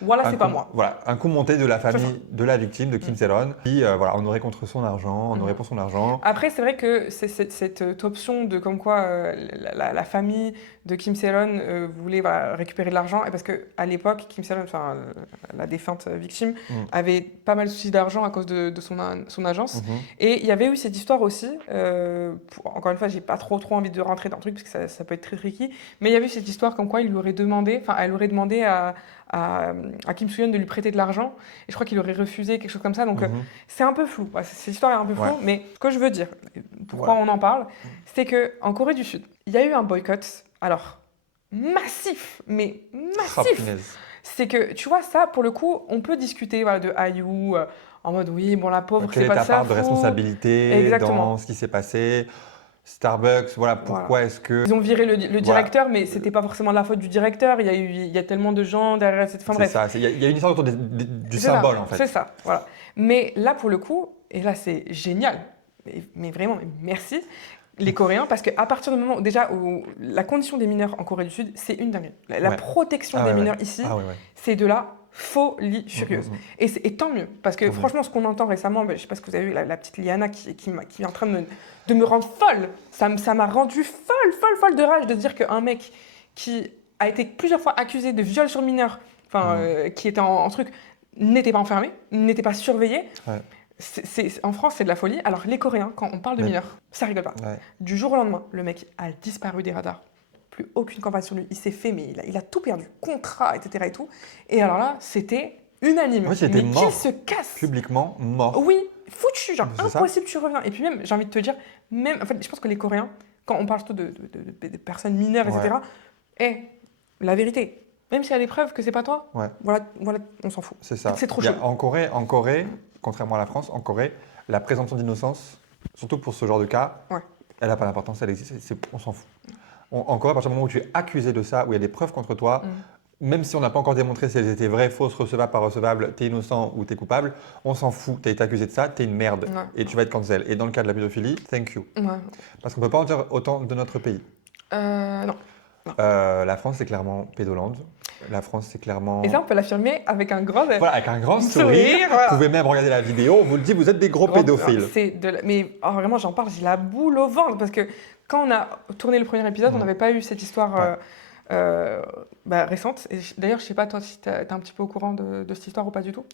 Voilà, c'est pas moi. Voilà, un coup monté de la famille de la victime, de Kim Se-ron, qui voilà, on aurait contre son argent, on aurait pour son argent. Après, c'est vrai que c'est cette option de comme quoi la famille de Kim Se-ron voulait récupérer de l'argent, et parce qu'à l'époque, Kim Se-ron, enfin la défunte victime, avait pas mal de soucis d'argent à cause de son agence. Et il y avait eu cette histoire aussi, encore une fois, j'ai pas trop envie de rentrer dans le truc, parce que ça peut être très tricky, mais il y avait eu cette histoire comme quoi elle aurait demandé à Kim Soo-hyun de lui prêter de l'argent, et je crois qu'il aurait refusé, quelque chose comme ça, donc c'est un peu flou, cette histoire est un peu floue, mais ce que je veux dire, pourquoi on en parle, c'est qu'en Corée du Sud, il y a eu un boycott, alors massif, mais massif, c'est que, tu vois, ça, pour le coup, on peut discuter de IU, en mode, oui, bon, la pauvre, c'est pas de sa faute. Quelle est ta part de responsabilité dans ce qui s'est passé ? Starbucks, pourquoi est-ce que... Ils ont viré le directeur, mais c'était pas forcément de la faute du directeur. Il y a tellement de gens derrière cette... C'est ça, il y a une histoire autour du symbole, en fait. C'est ça, voilà. Mais là, pour le coup, et là, c'est génial, mais vraiment, merci, les Coréens, parce qu'à partir du moment, déjà, où la condition des mineurs en Corée du Sud, c'est une dinguerie. La protection des mineurs ici, c'est de la folie furieuse. Et tant mieux, parce que franchement, ce qu'on entend récemment, je ne sais pas si vous avez vu la petite Liana qui est en train de me rendre folle. Ça m'a rendu folle de rage de dire qu'un mec qui a été plusieurs fois accusé de viol sur mineur, qui était en truc, n'était pas enfermé, n'était pas surveillé. En France, c'est de la folie. Alors les Coréens, quand on parle de mineurs, ça rigole pas. Du jour au lendemain, le mec a disparu des radars. Plus aucune campagne sur lui. Il s'est fait, mais il a tout perdu. Contrat, etc. et tout. Et alors là, c'était unanime. Oui, c'était mort. Qu'il se casse. Publiquement mort. Oui, foutu, genre impossible, tu reviens. Et puis même, j'ai envie de te dire, en fait, je pense que les Coréens, quand on parle surtout de personnes mineures, etc., la vérité, Même s'il y a des preuves que c'est pas toi, Ouais. voilà, on s'en fout. C'est ça. C'est trop Il y a- chaud. En Corée, contrairement à la France, en Corée, la présomption d'innocence, surtout pour ce genre de cas, Ouais. elle n'a pas d'importance, elle existe, on s'en fout. En Corée, à partir du moment où tu es accusé de ça, où il y a des preuves contre toi, même si on n'a pas encore démontré si elles étaient vraies, fausses, recevables, pas recevables, t'es innocent ou t'es coupable, on s'en fout. T'as été accusé de ça, t'es une merde. Ouais. Et tu vas être cancel. Et dans le cas de la pédophilie, thank you. Ouais. Parce qu'on ne peut pas en dire autant de notre pays. Non. La France, c'est clairement pédoland. La France, c'est clairement... Et ça, on peut l'affirmer avec un grand... Voilà, avec un grand sourire, sourire. voilà. Vous pouvez même regarder la vidéo. On vous le dit, vous êtes des gros pédophiles. Mais vraiment, j'en parle, j'ai la boule au ventre. Parce que quand on a tourné le premier épisode, on n'avait pas eu cette histoire récente. Et d'ailleurs, je sais pas, toi, si tu es un petit peu au courant de cette histoire ou pas du tout.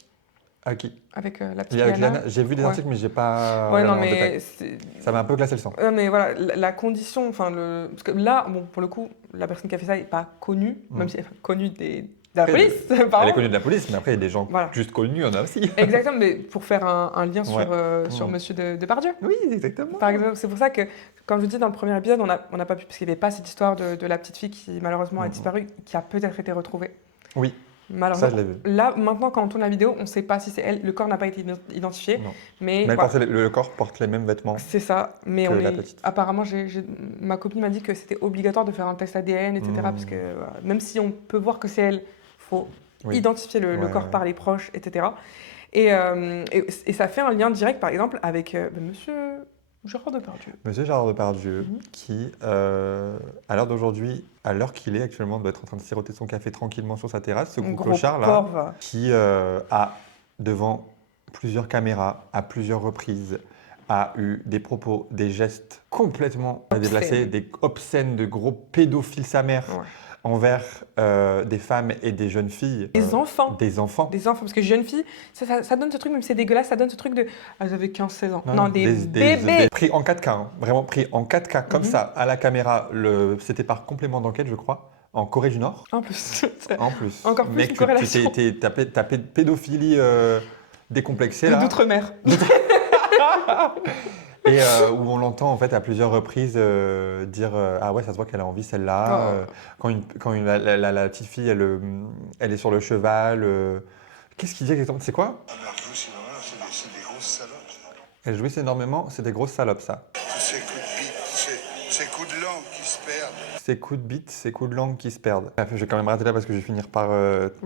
À qui? Avec la petite Avec Liana. Lana. J'ai vu des articles, mais j'ai pas Ouais, non, regardé en détail. mais... Ça m'a un peu glacé le sang. Mais voilà, la condition, parce que là, bon, pour le coup, la personne qui a fait ça n'est pas connue, même si elle est connue de la police, Elle pardon. est connue de la police, mais après, il y a des gens juste connus, il y en a aussi. Exactement, mais pour faire un lien sur Ouais. Monsieur Depardieu. Oui, exactement. Par exemple, c'est pour ça que, comme je vous dis dans le premier épisode, on n'a pas pu, parce qu'il n'y avait pas cette histoire de la petite fille qui malheureusement a disparu, qui a peut-être été retrouvée. Oui, Malheureusement. ça je l'ai vu. Là, maintenant, quand on tourne la vidéo, on ne sait pas si c'est elle. Le corps n'a pas été identifié. Non. Mais Mais voilà. le corps porte les mêmes vêtements. C'est ça. Mais que on la est... petite. apparemment, ma copine m'a dit que c'était obligatoire de faire un test ADN, etc. Parce que voilà, même si on peut voir que c'est elle, il faut identifier le corps par les proches, etc. Et ça fait un lien direct, par exemple, avec Monsieur Gérard Depardieu. Monsieur Gérard Depardieu, qui, à l'heure d'aujourd'hui, à l'heure qu'il est actuellement, doit être en train de siroter son café tranquillement sur sa terrasse, ce gros clochard là, qui a, devant plusieurs caméras, à plusieurs reprises, a eu des propos, des gestes complètement déplacés, des obscènes de gros pédophiles sa mère. Ouais. Envers des femmes et des jeunes filles. Des enfants. Des enfants. Des enfants, parce que jeunes filles, ça donne ce truc, même si c'est dégueulasse, ça donne ce truc de... Ah, j'avais 15-16 ans. Non, des bébés. Pris en 4K, hein, vraiment pris en 4K, comme ça, à la caméra. C'était par complément d'enquête, je crois, en Corée du Nord. En plus. En plus. Encore plus mec, une corrélation. Tu tapé pédophilie décomplexée, là. D'outre-mer. Et où on l'entend en fait à plusieurs reprises dire ah ouais, ça se voit qu'elle a envie celle-là. Quand la petite fille elle est sur le cheval. Qu'est-ce qu'il dit exactement? C'est quoi? C'est des grosses salopes. Elle jouisse énormément, c'est des grosses salopes ça. Ces coups de bite, ces coups de langue qui se perdent. Ces coups de bite, ces coups de langue qui se perdent. Je vais quand même arrêter là parce que je vais finir par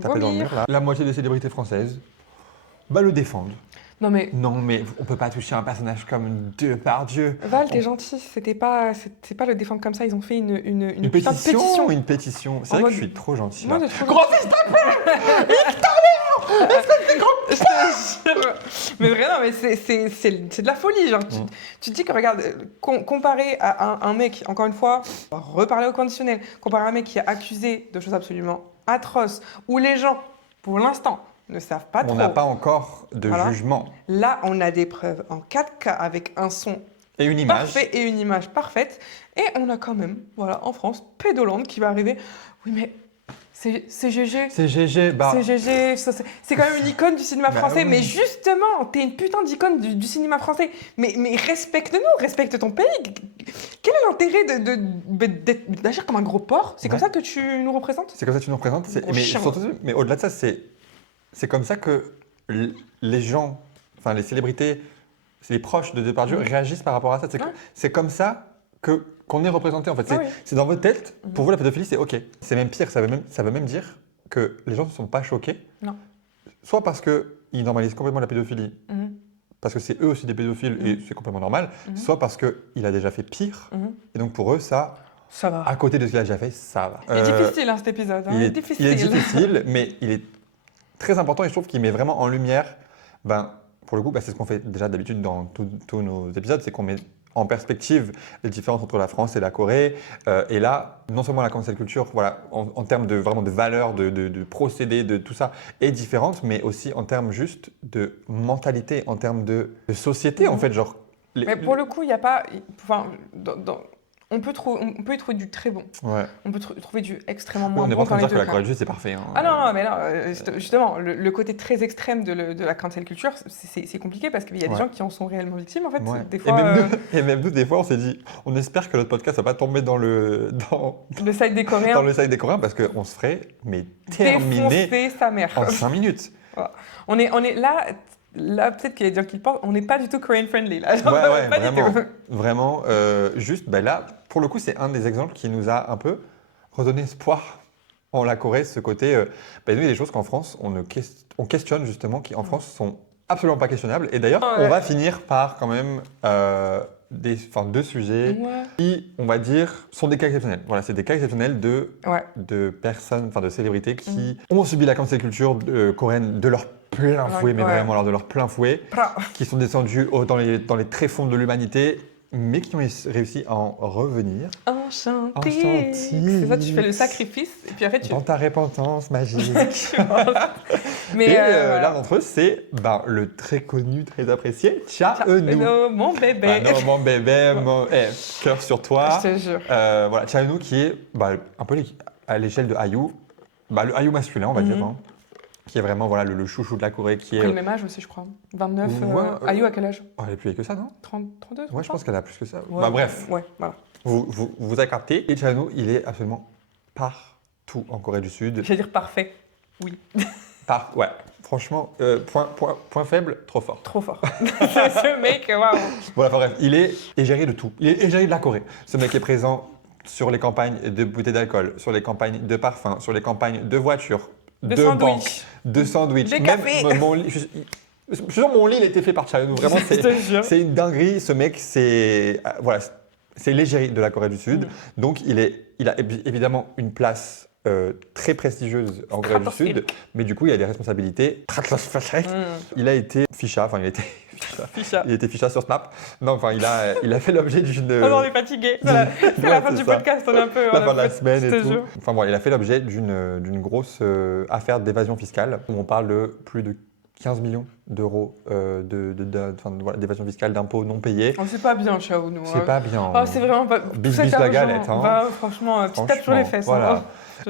taper dans le mur là. La moitié des célébrités françaises le défendent. Non mais on peut pas toucher un personnage comme Depardieu. Val, t'es gentil, c'est pas le défendre comme ça, ils ont fait une putain de pétition. Une pétition. C'est vrai que je suis trop gentil. Moi, Là. j'ai trop Gros fils Mais vraiment, mais c'est de la folie. Genre, tu te dis que, regarde, comparé à un mec, encore une fois, on va reparler au conditionnel, comparé à un mec qui est accusé de choses absolument atroces, où les gens, pour l'instant, ne savent pas trop. On n'a pas encore de jugement. Là, on a des preuves en 4K avec un son et une image parfait et une image parfaite. Et on a quand même, voilà, en France, Pédoland qui va arriver. Oui, mais c'est GG. C'est GG. C'est GG. C'est quand même une icône du cinéma français. Oui. Mais justement, t'es une putain d'icône du cinéma français. Mais respecte-nous, respecte ton pays. Quel est l'intérêt d'agir comme un gros porc? C'est comme ça que tu nous représentes? C'est comme ça que tu nous représentes. Mais au-delà de ça, c'est comme ça que les gens, enfin les célébrités, les proches de Depardieu réagissent par rapport à ça. C'est comme ça qu'on est représenté en fait. C'est dans votre tête, pour vous la pédophilie c'est ok. C'est même pire, ça veut même dire que les gens ne sont pas choqués. Non. Soit parce qu'ils normalisent complètement la pédophilie, parce que c'est eux aussi des pédophiles et c'est complètement normal, soit parce qu'il a déjà fait pire. Et donc pour eux ça va. À côté de ce qu'il a déjà fait, ça va. Il est difficile cet épisode. Il est difficile, mais il est très important et je trouve qu'il met vraiment en lumière, pour le coup, c'est ce qu'on fait déjà d'habitude dans tous nos épisodes, c'est qu'on met en perspective les différences entre la France et la Corée. Et là, non seulement la cancel culture, voilà, en termes de vraiment de valeurs, de procédés, de tout ça, est différente, mais aussi en termes juste de mentalité, en termes de société, en fait, genre. Mais pour le coup, il n'y a pas, on peut y trouver du très bon. Ouais. On peut trouver du extrêmement Oui, moins on n'est bon pas en train dans de les dire que deux la Corée cas. du Sud, c'est parfait. Hein. Ah non, mais là, justement, le côté très extrême de la cancel culture, c'est compliqué parce qu'il y a des gens qui en sont réellement victimes, en fait. Ouais. Des fois, Et même nous, des fois, on s'est dit, on espère que notre podcast ne va pas tomber dans le le site des dans Coréens, le site des Coréens parce qu'on se ferait terminer défoncer sa mère. en 5 minutes. Voilà. On est là peut-être qu'il y a des gens qui le pensent, on n'est pas du tout Korean friendly, là. Genre, Ouais, pas du vraiment. tout. Vraiment, juste, là, pour le coup, c'est un des exemples qui nous a un peu redonné espoir en la Corée, ce côté. Nous, il y a des choses qu'en France, on questionne justement, qui en France sont absolument pas questionnables. Et d'ailleurs, on va finir par quand même deux sujets qui, on va dire, sont des cas exceptionnels. Voilà, c'est des cas exceptionnels de personnes, de célébrités qui ont subi la cancel culture coréenne de leur plein fouet, mais vraiment alors de leur plein fouet, qui sont descendus dans les tréfonds de l'humanité, mais qui ont réussi à en revenir. Enchanté. C'est ça, tu fais le sacrifice et puis après tu... Dans ta repentance magique. Mais l'un d'entre eux, c'est le très connu, très apprécié Cha-Eun-woo. Mon bébé. Non, mon bébé, cœur sur toi. Je te jure. Voilà, Cha-Eun-woo qui est un peu à l'échelle de IU, le IU masculin, on va dire, hein, qui est vraiment le chouchou de la Corée. Qui est le même âge aussi, je crois. 29. IU à quel âge? Elle est plus vieille que ça, non? 32. Ouais, je pense qu'elle a plus que ça. Bref. Ouais, voilà. Vous avez capté. Et Cha-Eun-woo, il est absolument partout en Corée du Sud. Je vais dire parfait. Oui. Ouais. Franchement, point faible, trop fort. Trop fort. Ce mec, waouh. Voilà, bref, il est égérie de tout. Il est égérie de la Corée. Ce mec est présent sur les campagnes de bouteilles d'alcool, sur les campagnes de parfums, sur les campagnes de voitures, de banques, de sandwichs. De café. Même mon lit. Je suis sûr mon lit, il a été fait par Cha-Eun-woo. Vraiment, c'est une dinguerie. Ce mec, c'est l'égérie de la Corée du Sud. Donc, il a évidemment une place très prestigieuse en Corée du Sud, mais du coup, il a des responsabilités. Il a été ficha, il a été ficha sur Snap. Non, il a fait l'objet d'une... on est fatigué. C'est la fin du podcast, on est un peu... La fin de la semaine et tout. Il a fait l'objet d'une grosse affaire d'évasion fiscale, où on parle de plus de 15 millions d'euros d'évasion fiscale, d'impôts non payés. C'est pas bien, Cha-Eun-woo. C'est pas bien. C'est vraiment pas... Bis la galette. Franchement, petit tape sur les fesses. Voilà.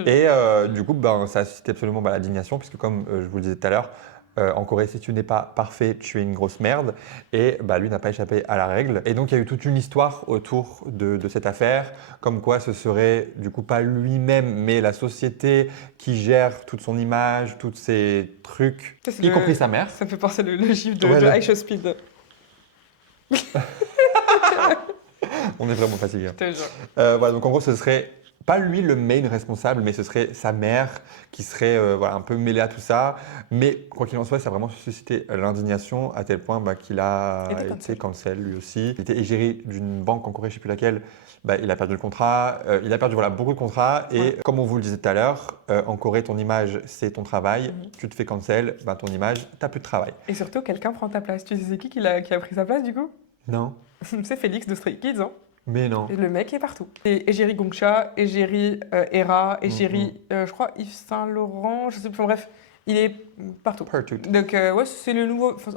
Et du coup, ça a suscité absolument l'indignation, puisque comme je vous le disais tout à l'heure, en Corée, si tu n'es pas parfait, tu es une grosse merde. Et lui n'a pas échappé à la règle. Et donc, il y a eu toute une histoire autour de cette affaire, comme quoi ce serait du coup pas lui-même, mais la société qui gère toute son image, tous ses trucs, y compris sa mère. Ça me fait penser le gif de Aisha Speed. On est vraiment fatigué. Je te jure. Donc en gros, ce serait pas lui le main responsable, mais ce serait sa mère qui serait un peu mêlée à tout ça. Mais quoi qu'il en soit, ça a vraiment suscité l'indignation à tel point qu'il a été cancel lui aussi. Il était égérie d'une banque en Corée, je ne sais plus laquelle. Il a perdu le contrat. Il a perdu beaucoup de contrats. Et comme on vous le disait tout à l'heure, en Corée, ton image, c'est ton travail. Tu te fais cancel, ton image, tu n'as plus de travail. Et surtout, quelqu'un prend ta place. Tu sais c'est qui a pris sa place du coup? Non. C'est Félix de Stray Kids. Hein. Mais non. Et le mec est partout. Et égérie Gongcha, égérie Hera, égérie, je crois, Yves Saint Laurent, je sais plus, bref, il est partout. Donc, c'est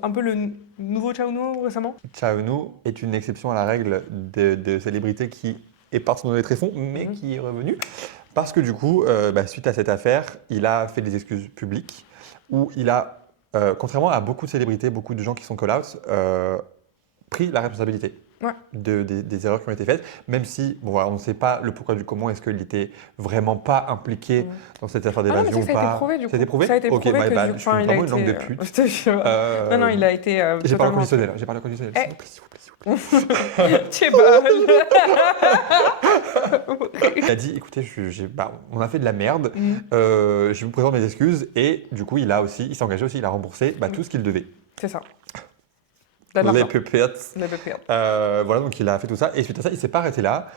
un peu le nouveau Cha-Eun-woo récemment. Cha-Eun-woo est une exception à la règle de célébrité qui est partie dans les tréfonds, mais qui est revenue. Parce que du coup, suite à cette affaire, il a fait des excuses publiques où il a, contrairement à beaucoup de célébrités, beaucoup de gens qui sont call-out, pris la responsabilité. Des erreurs qui ont été faites, même si on ne sait pas le pourquoi du comment, est-ce qu'il n'était vraiment pas impliqué dans cette affaire d'évasion ou pas. Ça a été prouvé du coup. Ça a été prouvé. Ça a été prouvé que je suis vraiment une langue de pute. Je te jure. Non, il a été J'ai pas le conditionnel, S'il vous plaît. Tu es bonne. Il a dit, écoutez, on a fait de la merde, je vous présente mes excuses, et du coup, il s'est engagé aussi, il a remboursé tout ce qu'il devait. C'est ça. Les pupettes. Donc il a fait tout ça. Et suite à ça, il ne s'est pas arrêté là.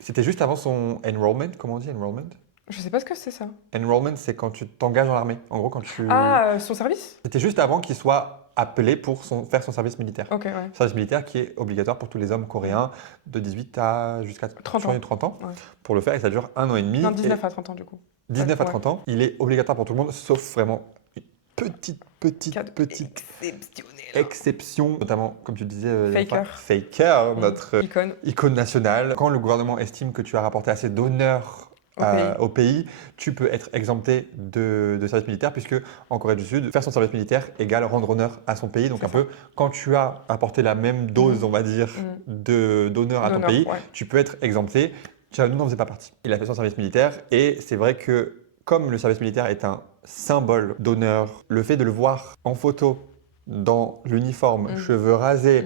C'était juste avant son enrollment. Comment on dit enrollment? Je ne sais pas ce que c'est ça. Enrollment, c'est quand tu t'engages dans l'armée. En gros, quand tu... son service? C'était juste avant qu'il soit appelé pour faire son service militaire. Ok, ouais. Service militaire qui est obligatoire pour tous les hommes coréens de 18 à jusqu'à 30 ans. Pour le faire, et ça dure 1 an et demi. Non, 19 à 30 ans du coup. 19 à 30 ans. Il est obligatoire pour tout le monde, sauf vraiment petite Exceptionnel. exception, notamment, comme tu disais, Faker. notre Icône. icône nationale. Quand le gouvernement estime que tu as rapporté assez d'honneur au pays, tu peux être exempté de service militaire, puisque en Corée du Sud, faire son service militaire égale rendre honneur à son pays. Donc C'est un peu, quand tu as apporté la même dose, on va dire, d'honneur à ton pays, tu peux être exempté. Chaonou n'en faisait pas partie. Il a fait son service militaire et c'est vrai que comme le service militaire est un symbole d'honneur, le fait de le voir en photo dans l'uniforme, cheveux rasés,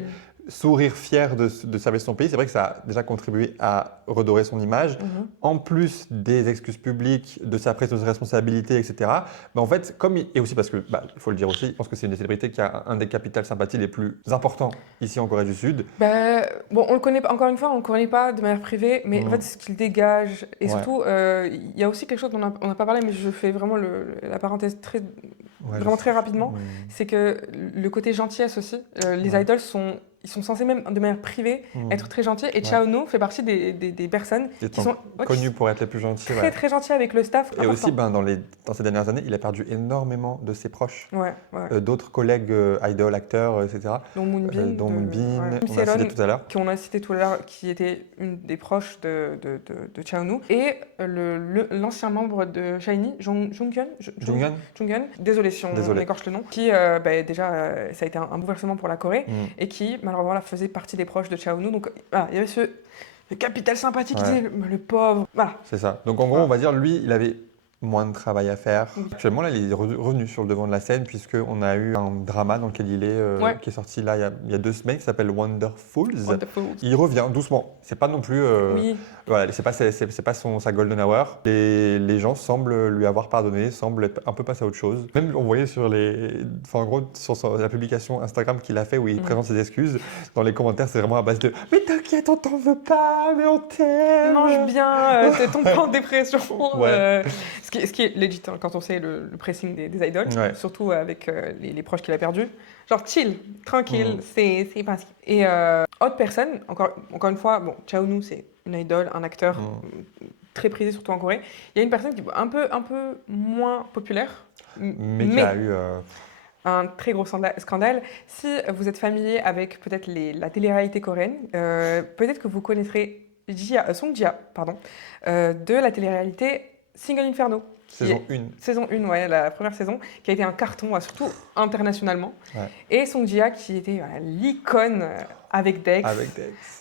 sourire fier de servir son pays, c'est vrai que ça a déjà contribué à redorer son image. En plus des excuses publiques, de sa prise de responsabilité, etc. Mais en fait, et aussi parce que, il faut le dire aussi, je pense que c'est une des célébrités qui a un des capitales sympathies les plus importants ici en Corée du Sud. Bon, on le connaît pas, encore une fois, on ne le connaît pas de manière privée, mais en fait, ce qu'il dégage, et surtout, il y a aussi quelque chose dont on n'a pas parlé, mais je fais vraiment la parenthèse très rapidement, c'est que le côté gentillesse aussi, les idols ils sont censés même de manière privée être très gentils, et Chaonou fait partie des personnes qui sont connues pour être les plus gentilles. Très gentilles avec le staff. Et aussi, dans ces dernières années, il a perdu énormément de ses proches, d'autres collègues idoles, acteurs, etc. Dont Moonbin, on a cité tout à l'heure. On a cité tout à l'heure, qui était une des proches de Chaonou, et l'ancien membre de SHINee, Jonghyun, désolé si on écorche le nom, qui déjà, ça a été un bouleversement pour la Corée, et qui malheureusement là, faisait partie des proches de Chaonou. Donc il y avait le capital sympathique qui disait le pauvre. Voilà. C'est ça. Donc en gros, on va dire, lui, il avait moins de travail à faire. Actuellement, là, il est revenu sur le devant de la scène, puisqu'on a eu un drama dans lequel il est, qui est sorti là il y a 2 semaines, qui s'appelle Wonderfuls. Il revient doucement. C'est pas non plus. Voilà, c'est pas sa golden hour. Et les gens semblent lui avoir pardonné, semblent un peu passer à autre chose. Même on voyait sur la publication Instagram qu'il a fait où il présente ses excuses. Dans les commentaires, c'est vraiment à base de mais t'inquiète, on t'en veut pas, mais on t'aime. Mange bien, tombe pas en dépression. Ce qui est legit quand on sait le pressing des idols, surtout avec les proches qu'il a perdus. Genre chill, tranquille, c'est pas. Et autre personne, encore une fois, bon, Chaonou c'est une idole, un acteur très prisé surtout en Corée. Il y a une personne qui est un peu moins populaire, mais qui a eu un très gros scandale. Si vous êtes familier avec peut-être la télé-réalité coréenne, peut-être que vous connaîtrez Song Ji-ha, de la télé-réalité Single Inferno. Saison 1. Saison 1, la première saison, qui a été un carton, surtout internationalement. Et Song Ji-ha, qui était l'icône avec Dex,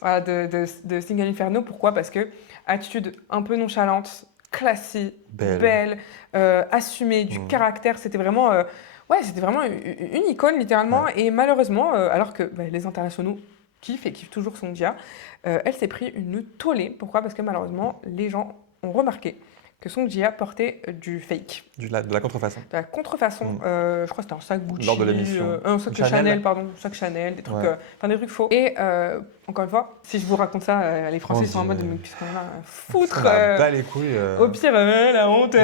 de Single Inferno. Pourquoi ? Parce que attitude un peu nonchalante, classique, belle, assumée, du caractère. C'était vraiment, une icône, littéralement. Et malheureusement, alors que les internationaux kiffent toujours Song Ji-ha, elle s'est pris une tollée. Pourquoi ? Parce que malheureusement, les gens ont remarqué que Song Ji-ha portait du fake. De la contrefaçon. De la contrefaçon. Je crois que c'était un sac Gucci. Lors de l'émission. Un sac Chanel, des trucs, des trucs faux. Et encore une fois, si je vous raconte ça, les Français sont en mode, mais qu'est-ce qu'on a à foutre pas les couilles. Au pire, la honte,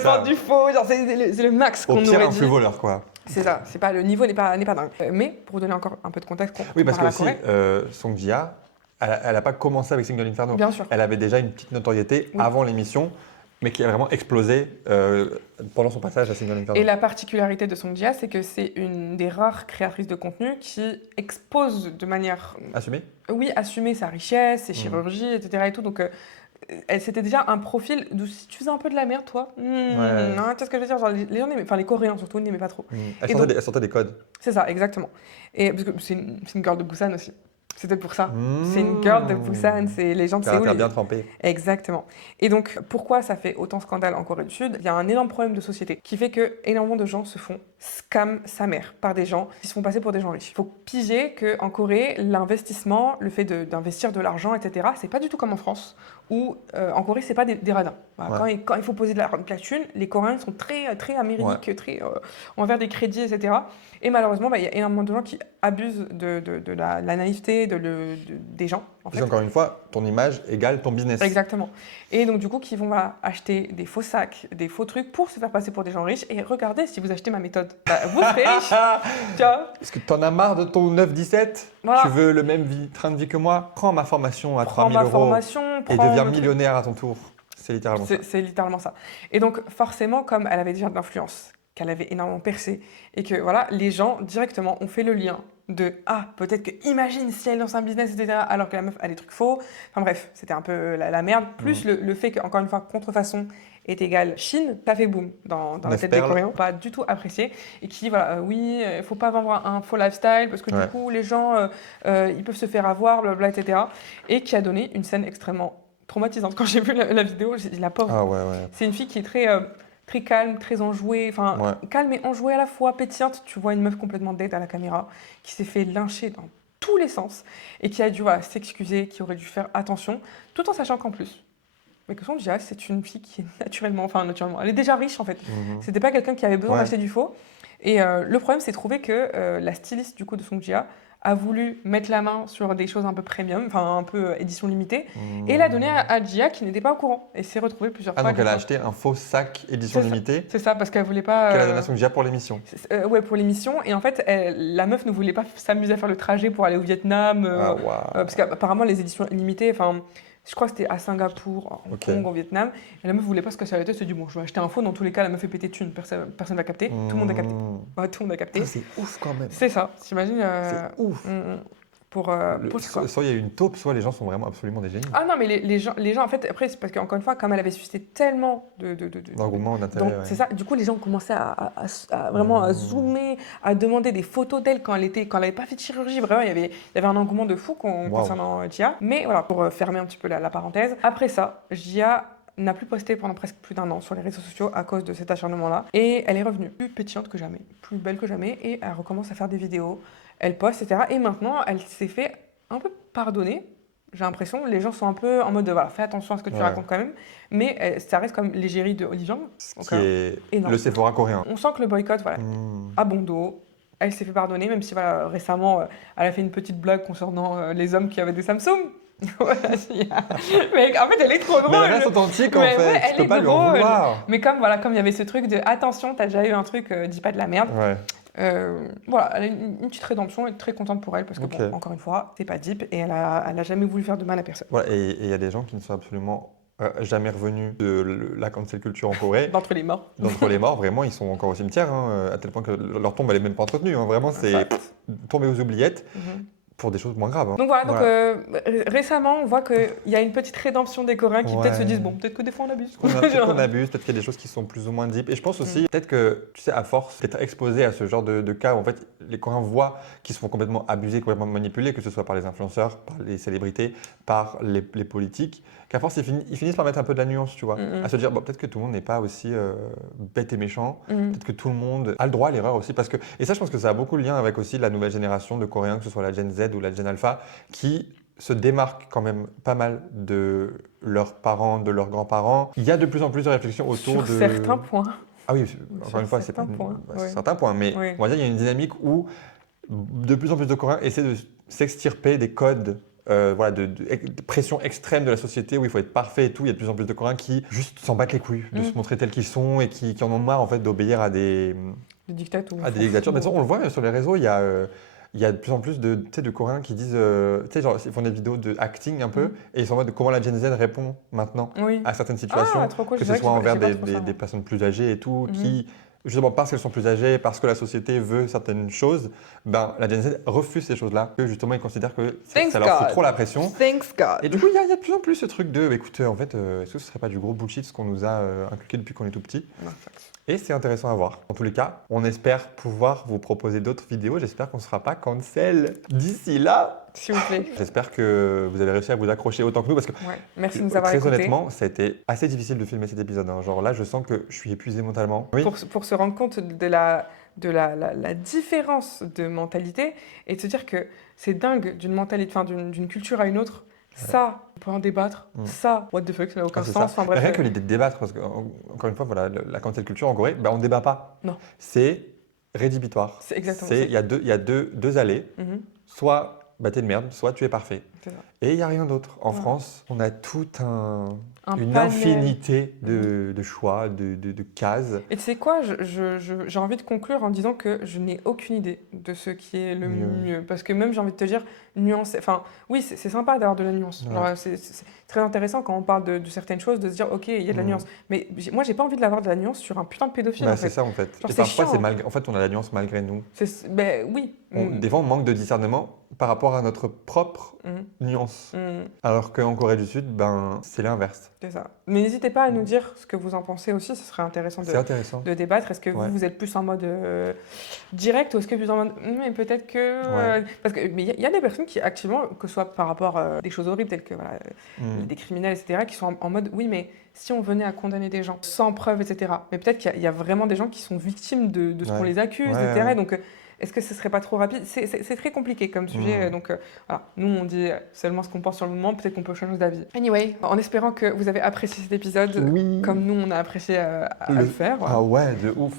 porte du faux. Genre, c'est le max qu'on aurait dit. Au pire, un flux voleur, quoi. C'est ça. C'est pas, le niveau n'est pas dingue. Mais pour vous donner encore un peu de contexte, parce que aussi, Song Ji-ha, elle n'a pas commencé avec Single Inferno. Bien sûr. Elle avait déjà une petite notoriété avant l'émission, mais qui a vraiment explosé pendant son passage à Single Inferno. Et la particularité de Song Ji-ha, c'est que c'est une des rares créatrices de contenu qui expose de manière... Assumée ? Oui, assumer sa richesse, ses chirurgies, etc. Et tout. Donc, c'était déjà un profil d'où si tu faisais un peu de la merde, toi, tu sais ce que je veux dire, genre, les gens les Coréens surtout n'aimaient pas trop. Elle sortait des codes. C'est ça, exactement. Et parce que c'est une girl de Busan aussi. C'était pour ça. C'est une girl de Busan, c'est les gens de Séoul. Bien trempé. Exactement. Et donc, pourquoi ça fait autant scandale en Corée du Sud ? Il y a un énorme problème de société qui fait que énormément de gens se font scam sa mère par des gens qui se font passer pour des gens riches. Il faut piger qu'en Corée, l'investissement, le fait d'investir de l'argent, etc., c'est pas du tout comme en France, où en Corée, c'est pas des radins. Voilà, quand il faut poser de la thune, les Coréens sont très, très américains, très envers des crédits, etc. Et malheureusement, il y a énormément de gens qui abusent de la naïveté des gens. Puis encore une fois, ton image égale ton business. Exactement. Et donc du coup, qui vont acheter des faux sacs, des faux trucs pour se faire passer pour des gens riches. Et regardez, si vous achetez ma méthode, vous serez riche. Tu vois ? Parce que t'en as marre de ton 9-17 ? Voilà. Tu veux le même train de vie que moi ? Prends ma formation à 3 000 € et deviens millionnaire à ton tour. C'est littéralement ça. C'est littéralement ça. Et donc forcément, comme elle avait déjà de l'influence qu'elle avait énormément percé et que voilà, les gens directement ont fait le lien de peut-être que imagine si elle lance un business, etc. alors que la meuf a des trucs faux. Enfin bref, c'était un peu la merde. Plus le fait qu'encore une fois, contrefaçon est égal Chine, ça fait boum dans la tête des Coréens. Pas du tout apprécié. Et qui dit voilà, oui, il faut pas vendre un faux lifestyle parce que du coup, les gens, ils peuvent se faire avoir, blablabla, etc. Et qui a donné une scène extrêmement traumatisante. Quand j'ai vu la vidéo, j'ai dit la pauvre. Ah ouais. C'est une fille qui est très calme, très enjouée, calme et enjouée à la fois, pétillante. Tu vois une meuf complètement dead à la caméra, qui s'est fait lyncher dans tous les sens, et qui a dû s'excuser, qui aurait dû faire attention, tout en sachant qu'en plus, mais que Song Ji-hye, c'est une fille qui est naturellement, elle est déjà riche en fait. C'était pas quelqu'un qui avait besoin d'acheter du faux. Et le problème, c'est de trouver que la styliste du coup de Song Ji-hye a voulu mettre la main sur des choses un peu premium, un peu édition limitée, et l'a donné à Jia qui n'était pas au courant et s'est retrouvée plusieurs fois. Donc elle a acheté un faux sac édition limitée. C'est ça, parce qu'elle voulait pas. Qu'elle a donné à Song Ji-hye pour l'émission. Ouais, pour l'émission. Et en fait, la meuf ne voulait pas s'amuser à faire le trajet pour aller au Vietnam, parce qu'apparemment les éditions limitées, je crois que c'était à Singapour, en Hong Kong, au Vietnam. Et la meuf voulait pas se casser la tête, elle s'est dit bon, je vais acheter un faux. Dans tous les cas, la meuf fait péter de thunes, personne va capter. Tout le monde a capté. Tout le monde a capté. C'est ouf quand même. C'est ça, t'imagines. C'est ouf. Soit il y a eu une taupe, soit les gens sont vraiment absolument des génies. Ah non, mais les gens en fait, après, c'est parce qu'encore une fois, comme elle avait suscité tellement d'engouement, d'intérêt. C'est ça, du coup, les gens commençaient à vraiment à zoomer, à demander des photos d'elle quand elle n'avait pas fait de chirurgie. Vraiment, il y avait un engouement de fou concernant Jia. Mais voilà, pour fermer un petit peu la parenthèse, après ça, Jia n'a plus posté pendant presque plus d'1 an sur les réseaux sociaux à cause de cet acharnement-là. Et elle est revenue plus pétillante que jamais, plus belle que jamais, et elle recommence à faire des vidéos. Elle poste, etc. Et maintenant, elle s'est fait un peu pardonner. J'ai l'impression, les gens sont un peu en mode, fais attention à ce que tu racontes quand même. Mais ça reste comme l'égérie de Olivia. Ce qui est énorme. Le Sephora coréen. On sent que le boycott, a bon dos. Elle s'est fait pardonner, même si récemment, elle a fait une petite blague concernant les hommes qui avaient des Samsung. Mais en fait, elle est trop drôle. Mais elle reste authentique en fait. Ouais, tu peux pas lui en vouloir. Mais comme il y avait ce truc de attention, t'as déjà eu un truc, dis pas de la merde. Ouais. Elle a une petite rédemption et très contente pour elle parce que, encore une fois, c'est pas deep et elle a jamais voulu faire de mal à personne. Voilà, et il y a des gens qui ne sont absolument jamais revenus de la cancel culture en Corée. D'entre les morts. D'entre les morts, vraiment, ils sont encore au cimetière, à tel point que leur tombe, elle est même pas entretenue. Vraiment, c'est tombé aux oubliettes. Pour des choses moins graves. Donc récemment, on voit qu'il y a une petite rédemption des Coréens qui peut-être se disent peut-être que des fois on abuse. Peut-être qu'on abuse, peut-être qu'il y a des choses qui sont plus ou moins deep. Et je pense aussi, peut-être que, tu sais, à force d'être exposé à ce genre de cas où en fait les Coréens voient qu'ils se font complètement abusés, complètement manipulés, que ce soit par les influenceurs, par les célébrités, par les politiques, qu'à force ils finissent par mettre un peu de la nuance, tu vois, à se dire peut-être que tout le monde n'est pas aussi bête et méchant, peut-être que tout le monde a le droit à l'erreur aussi, parce que, et ça je pense que ça a beaucoup de lien avec aussi la nouvelle génération de Coréens, que ce soit la Gen Z ou la Gen Alpha, qui se démarquent quand même pas mal de leurs parents, de leurs grands-parents. Il y a de plus en plus de réflexions autour de... Sur certains points. Ah oui, encore une fois, c'est pas certains points, mais on va dire qu'il y a une dynamique où de plus en plus de Coréens essaient de s'extirper des codes de pression extrême de la société où il faut être parfait et tout. Il y a de plus en plus de Coréens qui juste s'en battent les couilles de se montrer tels qu'ils sont et qui en ont marre en fait d'obéir à des dictatures. Mais on le voit même sur les réseaux, il y a de plus en plus de Coréens qui disent, ils font des vidéos de acting un peu et ils sont en mode comment la Gen Z répond maintenant à certaines situations, cool. que ce soit envers des personnes plus âgées et tout, qui justement parce qu'elles sont plus âgées, parce que la société veut certaines choses, la Gen Z refuse ces choses-là, que justement ils considèrent que ça leur fout trop la pression. Et du coup, il y a de plus en plus ce truc de, écoute, en fait, est-ce que ce serait pas du gros bullshit ce qu'on nous a inculqué depuis qu'on est tout petit? Et c'est intéressant à voir. En tous les cas, on espère pouvoir vous proposer d'autres vidéos. J'espère qu'on ne sera pas cancel d'ici là. S'il vous plaît. J'espère que vous avez réussi à vous accrocher autant que nous parce que merci de nous avoir écoutés. Très honnêtement, ça a été assez difficile de filmer cet épisode. Genre là, je sens que je suis épuisé mentalement. Oui. Pour se rendre compte de la différence de mentalité et de se dire que c'est dingue d'une mentalité, d'une culture à une autre. Ça, on peut en débattre. Ça, what the fuck, ça n'a aucun sens. Rien que l'idée de débattre, parce que, encore une fois, la cancel culture en Corée, on ne débat pas. Non. C'est rédhibitoire. C'est exactement ça. Il y a deux allées. Soit tu es de merde, soit tu es parfait. Et il n'y a rien d'autre. En Ouais. France, on a une panel. infinité de choix, de cases. Et tu sais quoi, j'ai envie de conclure en disant que je n'ai aucune idée de ce qui est le Mieux. mieux. Parce que même, j'ai envie de te dire, nuancer. Enfin, oui, c'est sympa d'avoir de la nuance. Ouais. Genre, c'est très intéressant quand on parle de certaines choses, de se dire, ok, il y a de la Mm. nuance. Mais moi, j'ai pas envie de l'avoir de la nuance sur un putain de pédophile, Bah, en c'est fait. ça en fait. Genre, Et c'est parfois, chiant. en fait, on a la nuance malgré nous. Ben oui. Des fois, on manque de discernement par rapport à notre propre Mm. nuance. Mm. Alors qu'en Corée du Sud, ben, c'est l'inverse. C'est ça. Mais n'hésitez pas à nous dire ce que vous en pensez aussi, ce serait intéressant C'est intéressant. de débattre. Est-ce que Ouais. vous êtes plus en mode direct ou est-ce que vous êtes en mode mais peut-être que parce que mais il y a des personnes qui activement que ce soit par rapport à des choses horribles telles que voilà, Mm. des criminels etc qui sont en mode oui mais si on venait à condamner des gens sans preuve etc mais peut-être qu'il y a vraiment des gens qui sont victimes de ce qu'on Ouais. les accuse Ouais, etc ouais. donc est-ce que ce serait pas trop rapide? C'est très compliqué comme sujet, donc voilà. Nous on dit seulement ce qu'on pense sur le moment, peut-être qu'on peut changer d'avis. Anyway, en espérant que vous avez apprécié cet épisode, Oui. comme nous on a apprécié à le faire. Ah ouais, de ouf.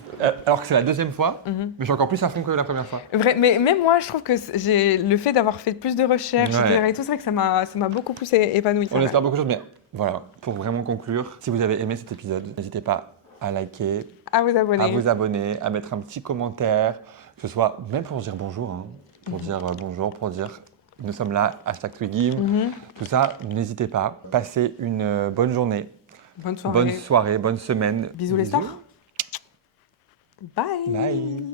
Alors que c'est la deuxième fois, Mhm. mais je suis encore plus à fond que la première fois. Vrai, mais même moi, je trouve que j'ai le fait d'avoir fait plus de recherches, Ouais. etc. et tout, c'est vrai que ça m'a beaucoup plus épanoui. On espère beaucoup de choses, mais voilà, pour vraiment conclure, si vous avez aimé cet épisode, n'hésitez pas à liker, À vous abonner. à vous abonner, à mettre un petit commentaire, que ce soit même pour dire bonjour, hein, pour dire bonjour, pour dire nous sommes là, #Twigim, Mhm. tout ça, n'hésitez pas. Passez une bonne journée, Bonne soirée. bonne soirée, bonne semaine. Bisous les stars. Bye. Bye.